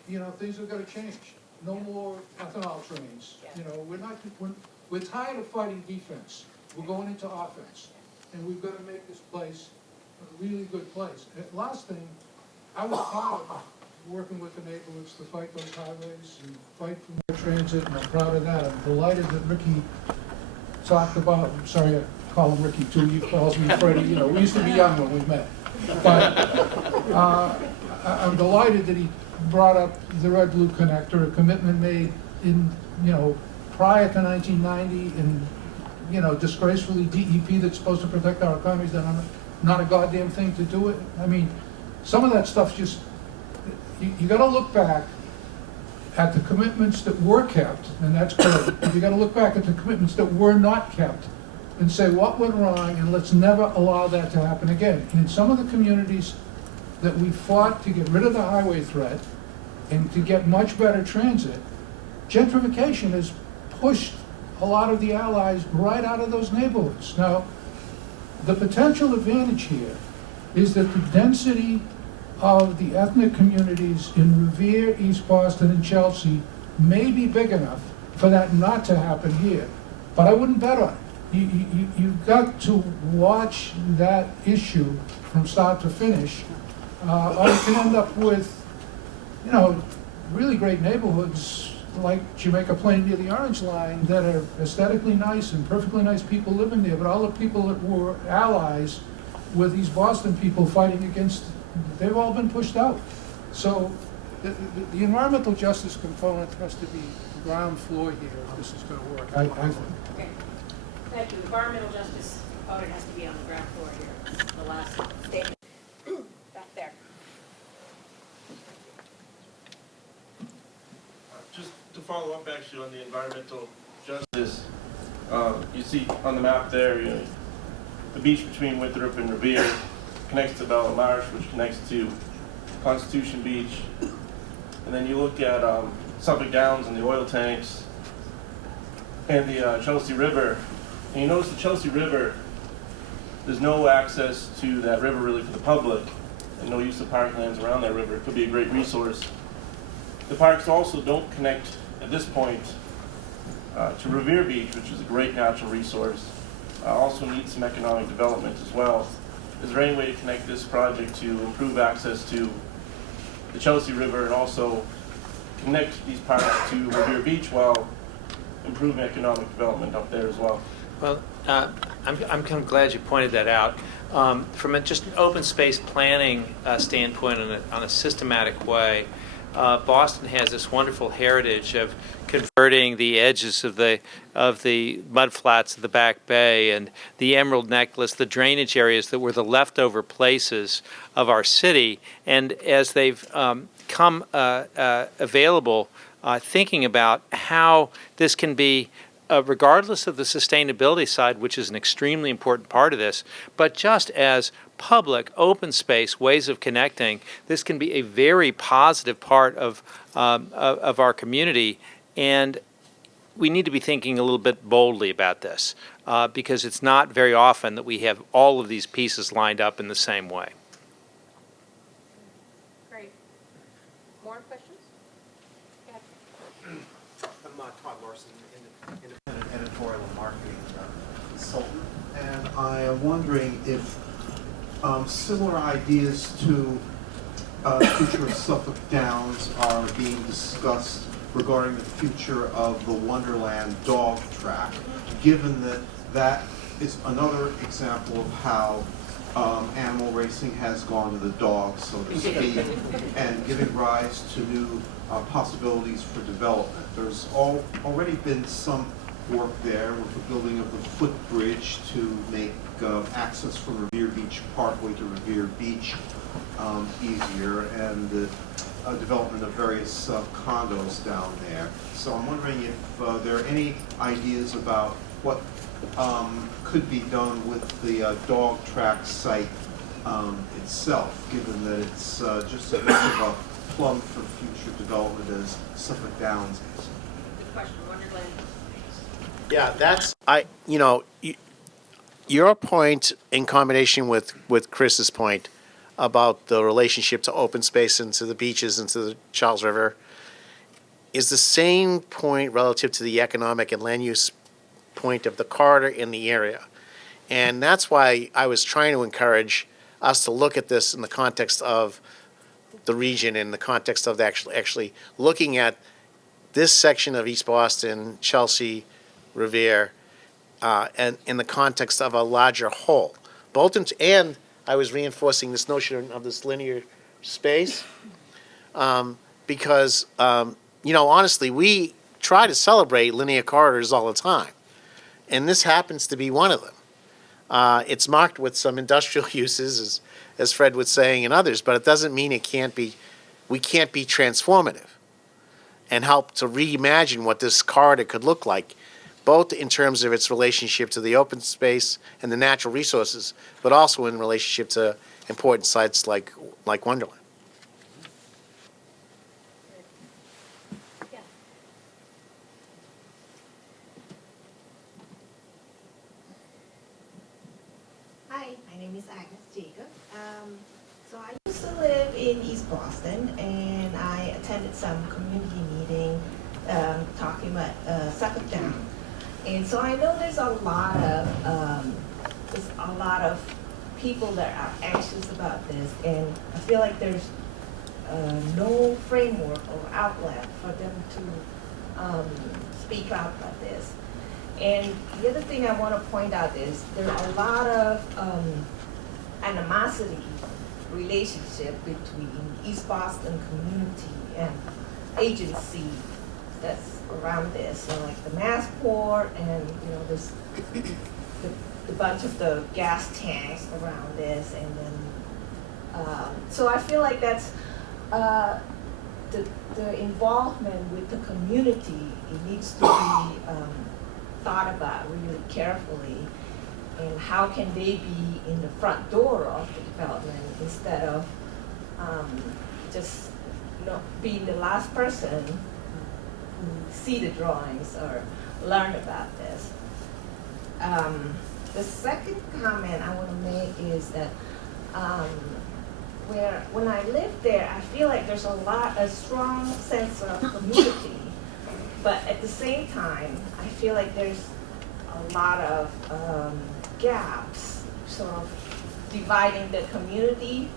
Yeah. Things are gonna change. No more ethanol trains. Yeah. We're tired of fighting defense. We're going into offense. And we've got to make this place a really good place. And last thing, I was proud of working with the neighborhoods to fight those highways and fight for more transit, and I'm proud of that. I'm delighted that Ricky talked about, I'm sorry I call him Ricky too, he calls me Freddie, we used to be young when we met. But I'm delighted that he brought up the red blue connector, a commitment made in, prior to 1990, and, disgracefully DEP that's supposed to protect our economies, done not a goddamn thing to do it. I mean, some of that stuff's just, you gotta look back at the commitments that were kept, and that's great. You gotta look back at the commitments that were not kept and say what went wrong, and let's never allow that to happen again. In some of the communities that we fought to get rid of the highway threat and to get much better transit, gentrification has pushed a lot of the allies right out of those neighborhoods. Now, the potential advantage here is that the density of the ethnic communities in Revere, East Boston, and Chelsea may be big enough for that not to happen here. But I wouldn't bet on it. You've got to watch that issue from start to finish, or you can end up with, really great neighborhoods like Jamaica Plain near the Orange Line that are aesthetically nice and perfectly nice people living there, but all the people that were allies with these Boston people fighting against, they've all been pushed out. So the environmental justice component has to be ground floor here if this is going to work, I think. Okay. Thank you. Environmental justice component has to be on the ground floor here. The last statement. Back there. Just to follow up actually on the environmental justice, you see on the map there, the beach between Winthrop and Revere connects to Bella Marsh, which connects to Constitution Beach. And then you look at Suffolk Downs and the oil tanks and the Chelsea River. And you notice the Chelsea River, there's no access to that river really for the public and no use of parklands around that river. It could be a great resource. The parks also don't connect at this point to Revere Beach, which is a great natural resource. Also needs some economic development as well. Is there any way to connect this project to improve access to the Chelsea River and also connect these parks to Revere Beach while improving economic development up there as well? Well, I'm kind of glad you pointed that out. From just an open space planning standpoint, on a systematic way, Boston has this wonderful heritage of converting the edges of the mudflats of the Back Bay and the Emerald Necklace, the drainage areas that were the leftover places of our city, and as they've come available, thinking about how this can be, regardless of the sustainability side, which is an extremely important part of this, but just as public, open space ways of connecting, this can be a very positive part of our community, and we need to be thinking a little bit boldly about this because it's not very often that we have all of these pieces lined up in the same way. Great. More questions? I'm Todd Larson, independent editorial and marketing consultant, and I am wondering if similar ideas to future of Suffolk Downs are being discussed regarding the future of the Wonderland dog track, given that that is another example of how animal racing has gone to the dogs, so to speak, and giving rise to new possibilities for development. There's already been some work there with the building of the footbridge to make access from Revere Beach Parkway to Revere Beach easier, and the development of various condos down there. So I'm wondering if there are any ideas about what could be done with the dog track site itself, given that it's just as much of a plum for future development as Suffolk Downs is. Good question, Wonderland. Yeah, that's, your point in combination with Chris's point about the relationship to open space and to the beaches and to the Charles River is the same point relative to the economic and land use point of the corridor in the area. And that's why I was trying to encourage us to look at this in the context of the region, in the context of actually looking at this section of East Boston, Chelsea, Revere, and in the context of a larger whole. And I was reinforcing this notion of this linear space because, honestly, we try to celebrate linear corridors all the time. And this happens to be one of them. It's marked with some industrial uses, as Fred was saying, and others, but it doesn't mean we can't be transformative and help to reimagine what this corridor could look like, both in terms of its relationship to the open space and the natural resources, but also in relationship to important sites like Wonderland. Yeah. Hi, my name is Agnes Jacob. So I used to live in East Boston, and I attended some community meeting talking about Suffolk Downs. And so I know there's a lot of people that are anxious about this, and I feel like there's no framework or outlet for them to speak out about this. And the other thing I want to point out is there are a lot of animosity relationship between East Boston community and agencies that's around this. So like the Massport and this the bunch of the gas tanks around this, and then so I feel like that's the involvement with the community. It needs to be thought about really carefully, and how can they be in the front door of the development instead of just being the last person who see the drawings or learn about this. The second comment I want to make is that when I lived there, I feel like there's a strong sense of community, but at the same time, I feel like there's a lot of gaps, sort of dividing the community,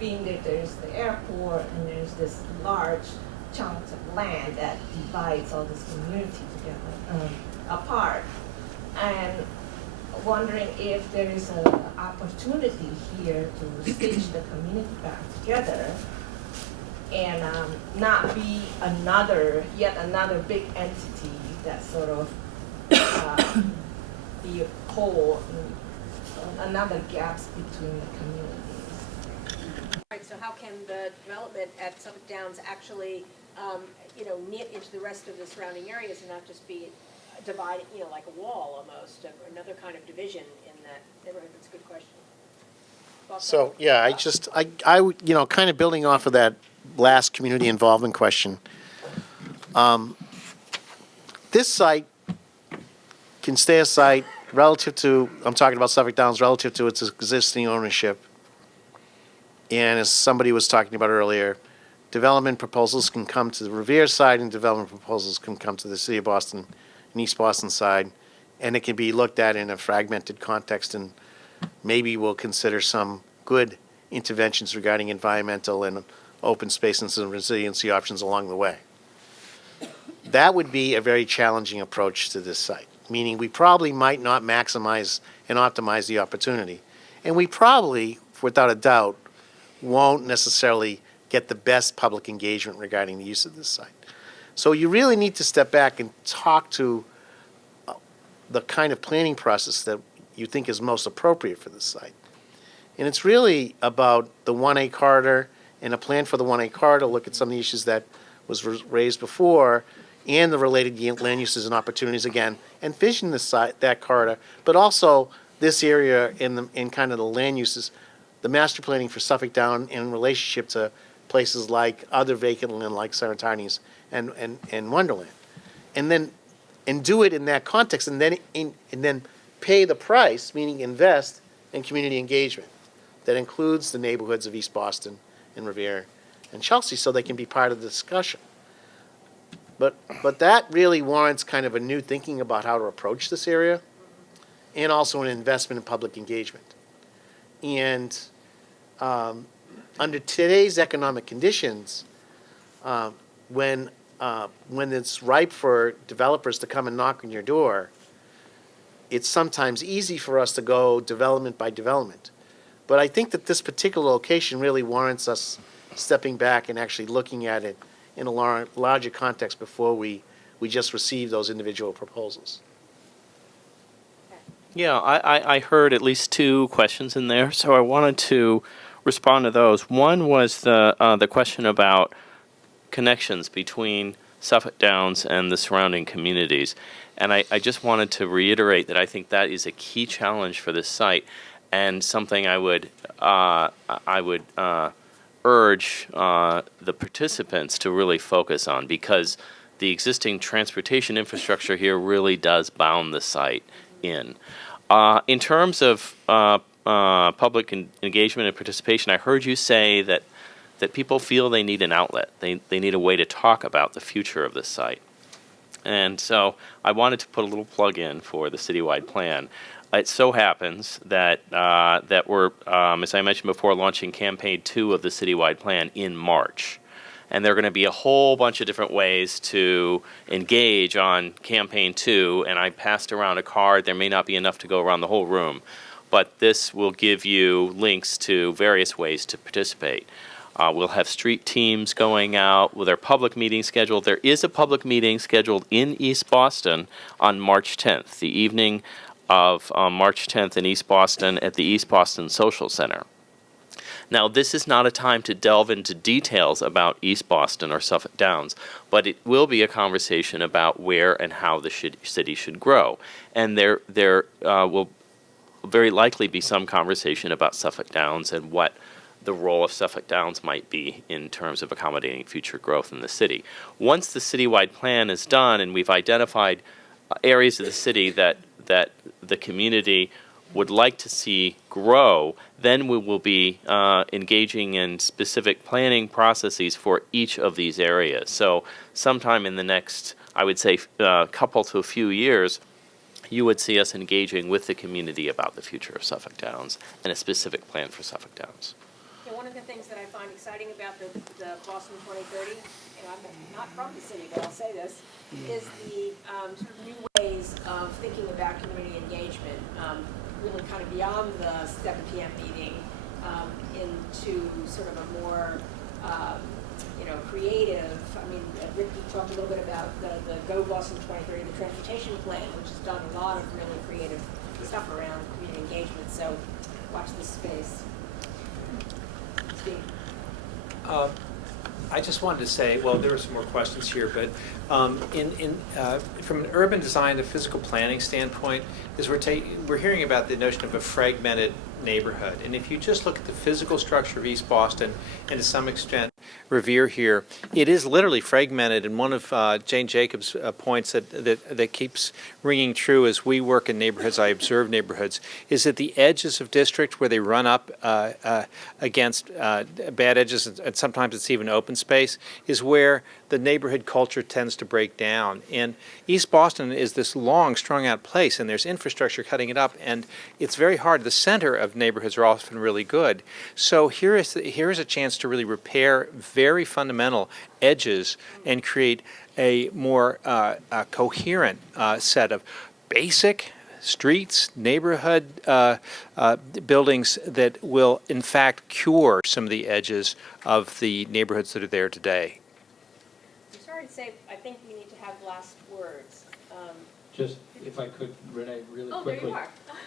being that there's the airport and there's this large chunks of land that divides all this community together, apart. And wondering if there is an opportunity here to stitch the community back together and not be yet another big entity that sort of be a whole, another gaps between the communities. Right, so how can the development at Suffolk Downs actually, knit into the rest of the surrounding areas and not just be divided, like a wall almost, or another kind of division in that neighborhood? That's a good question. So, yeah, I kind of building off of that last community involvement question. This site can stay a site relative to, I'm talking about Suffolk Downs, relative to its existing ownership. And as somebody was talking about earlier, development proposals can come to the Revere side and development proposals can come to the City of Boston and East Boston side. and it can be looked at in a fragmented context, and maybe we'll consider some good interventions regarding environmental and open space and some resiliency options along the way. That would be a very challenging approach to this site, meaning we probably might not maximize and optimize the opportunity. And we probably, without a doubt, won't necessarily get the best public engagement regarding the use of this site. So you really need to step back and talk to the kind of planning process that you think is most appropriate for this site. And it's really about the 1A corridor and a plan for the 1A corridor, look at some of the issues that was raised before, and the related land uses and opportunities again, and vision this site, that corridor, but also this area in kind of the land uses, the master planning for Suffolk Downs in relationship to places like other vacant land like Saratonis and Wonderland. And do it in that context, and then pay the price, meaning invest in community engagement that includes the neighborhoods of East Boston and Revere and Chelsea, so they can be part of the discussion. But that really warrants kind of a new thinking about how to approach this area, and also an investment in public engagement. And under today's economic conditions, when it's ripe for developers to come and knock on your door, it's sometimes easy for us to go development by development. But I think that this particular location really warrants us stepping back and actually looking at it in a larger context before we just receive those individual proposals. Yeah, I heard at least two questions in there, so I wanted to respond to those. One was the question about connections between Suffolk Downs and the surrounding communities. And I just wanted to reiterate that I think that is a key challenge for this site, and something I would urge the participants to really focus on, because the existing transportation infrastructure here really does bound the site in. In terms of public engagement and participation, I heard you say that people feel they need an outlet. They need a way to talk about the future of this site. And so I wanted to put a little plug in for the citywide plan. It so happens that we're, as I mentioned before, launching Campaign 2 of the citywide plan in March. And there are going to be a whole bunch of different ways to engage on Campaign 2, and I passed around a card. There may not be enough to go around the whole room, but this will give you links to various ways to participate. We'll have street teams going out with our public meeting scheduled. There is a public meeting scheduled in East Boston on March 10th, the evening of March 10th in East Boston at the East Boston Social Center. Now, this is not a time to delve into details about East Boston or Suffolk Downs, but it will be a conversation about where and how the city should grow. And there will very likely be some conversation about Suffolk Downs and what the role of Suffolk Downs might be in terms of accommodating future growth in the city. Once the citywide plan is done and we've identified areas of the city that the community would like to see grow, then we will be engaging in specific planning processes for each of these areas. So sometime in the next, I would say, couple to a few years, you would see us engaging with the community about the future of Suffolk Downs and a specific plan for Suffolk Downs. Yeah, one of the things that I find exciting about the Boston 2030, and I'm not from the city, but I'll say this, is the sort of new ways of thinking about community engagement, really kind of beyond the 7 p.m. meeting into sort of a more creative. I mean, Rick, you talked a little bit about the Go Boston 2030, the transportation plan, which has done a lot of really creative stuff around community engagement. So watch this space. Steve. I just wanted to say, well, there were some more questions here, but from an urban design to physical planning standpoint, is we're hearing about the notion of a fragmented neighborhood. And if you just look at the physical structure of East Boston, and to some extent Revere here, it is literally fragmented. And one of Jane Jacobs' points that keeps ringing true as we work in neighborhoods, I observe neighborhoods, is that the edges of district where they run up against bad edges, and sometimes it's even open space, is where the neighborhood culture tends to break down. And East Boston is this long, strung-out place, and there's infrastructure cutting it up, and it's very hard. The center of neighborhoods are often really good. So here is a chance to really repair very fundamental edges and create a more coherent set of basic streets, neighborhood buildings that will, in fact, cure some of the edges of the neighborhoods that are there today. I'm sorry to say, I think we need to have last words. Just, if I could, Renee, really Oh, quickly. there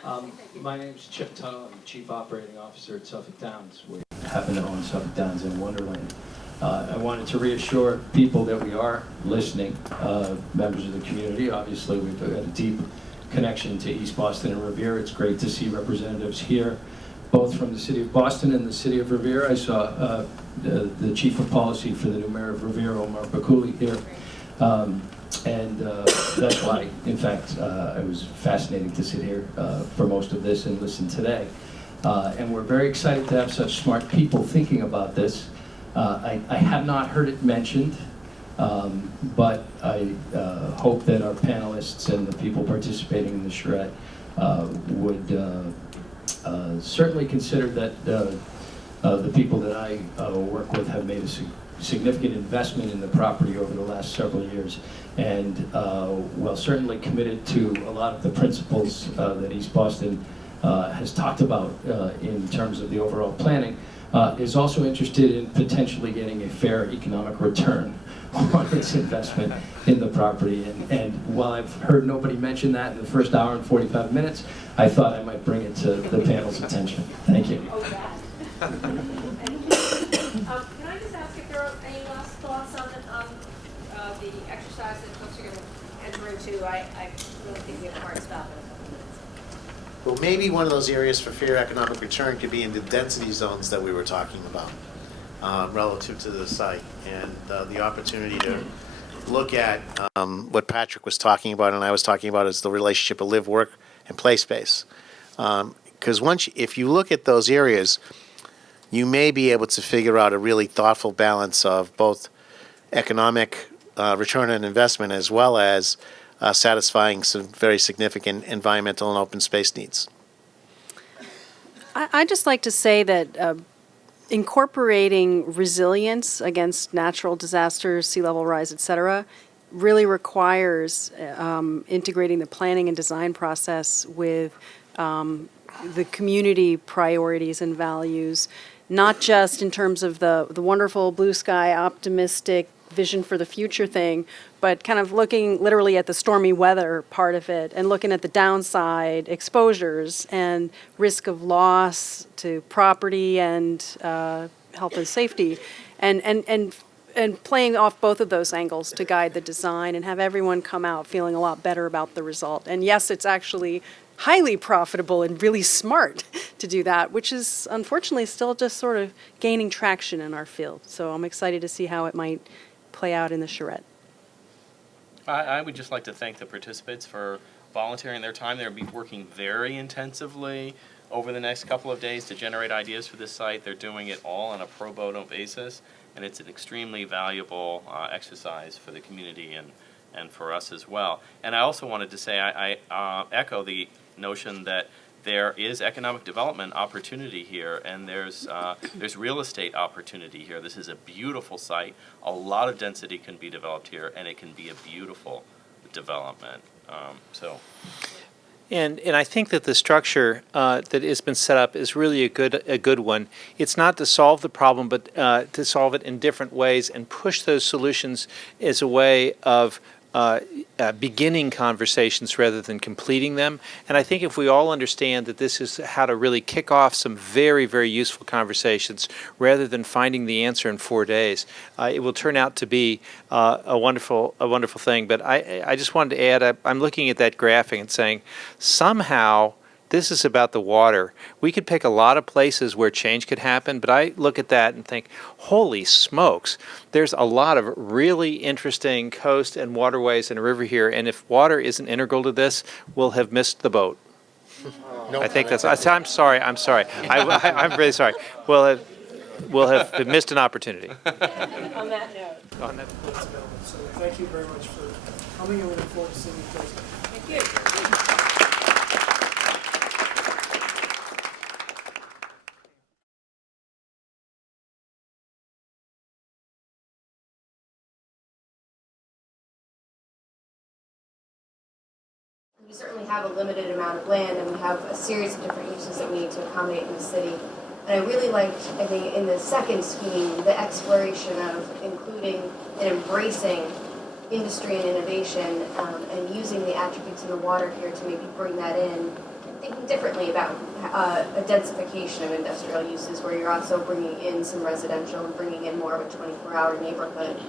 you are. My name's Chip Tuttle. I'm Chief Operating Officer at Suffolk Downs. We happen to own Suffolk Downs in Wonderland. I wanted to reassure people that we are listening, members of the community. Obviously, we've had a deep connection to East Boston and Revere. It's great to see representatives here, both from the City of Boston and the City of Revere. I saw the Chief of Policy for the new Mayor of Revere, Omar Bakuli, here. That's why, in fact, it was fascinating to sit here for most of this and listen today. And we're very excited to have such smart people thinking about this. I have not heard it mentioned, but I hope that our panelists and the people participating in the charrette would certainly consider that the people that I work with have made a significant investment in the property over the last several years, and well, certainly committed to a lot of the principles that East Boston has talked about in terms of the overall planning, is also interested in potentially getting a fair economic return on its investment in the property. And while I've heard nobody mention that in the first hour and 45 minutes, I thought I might bring it to the panel's attention. Thank you. Oh, that. Can I just ask if there are any last thoughts on the exercise that folks are going to enter into? I really think we have a hard stop in a couple minutes. Well, maybe one of those areas for fair economic return could be in the density zones that we were talking about relative to the site, and the opportunity to look at what Patrick was talking about and I was talking about is the relationship of live, work, and play space. Because if you look at those areas, you may be able to figure out a really thoughtful balance of both economic return on investment as well as satisfying some very significant environmental and open space needs. I'd just like to say that incorporating resilience against natural disasters, sea level rise, et cetera, really requires integrating the planning and design process with the community priorities and values, not just in terms of the wonderful blue sky, optimistic vision for the future thing, but kind of looking literally at the stormy weather part of it and looking at the downside exposures and risk of loss to property and health and safety, and playing off both of those angles to guide the design and have everyone come out feeling a lot better about the result. And yes, it's actually highly profitable and really smart to do that, which is unfortunately still just sort of gaining traction in our field. So I'm excited to see how it might play out in the charrette. I would just like to thank the participants for volunteering their time. They'll be working very intensively over the next couple of days to generate ideas for this site. They're doing it all on a pro bono basis, and it's an extremely valuable exercise for the community and for us as well. And I also wanted to say I echo the notion that there is economic development opportunity here, and there's real estate opportunity here. This is a beautiful site. A lot of density can be developed here, and it can be a beautiful development. And I think that the structure that has been set up is really a good one. It's not to solve the problem, but to solve it in different ways and push those solutions as a way of beginning conversations rather than completing them. And I think if we all understand that this is how to really kick off some very, very useful conversations rather than finding the answer in 4 days, it will turn out to be a wonderful thing. But I just wanted to add, I'm looking at that graphic and saying somehow This is about the water. We could pick a lot of places where change could happen, but I look at that and think, holy smokes, there's a lot of really interesting coast and waterways and a river here, and if water isn't integral to this, we'll have missed the boat. I think that's, I'm sorry. I'm really sorry. We'll have missed an opportunity. On that note. On that. Let's go. So thank you very much for coming, and we look forward to seeing you Thursday. Thank you. We certainly have a limited amount of land, and we have a series of different uses that we need to accommodate in the city. And I really liked, I think, in the second scheme, the exploration of including and embracing industry and innovation, and using the attributes in the water here to maybe bring that in, and thinking differently about a densification of industrial uses, where you're also bringing in some residential and bringing in more of a 24-hour neighborhood.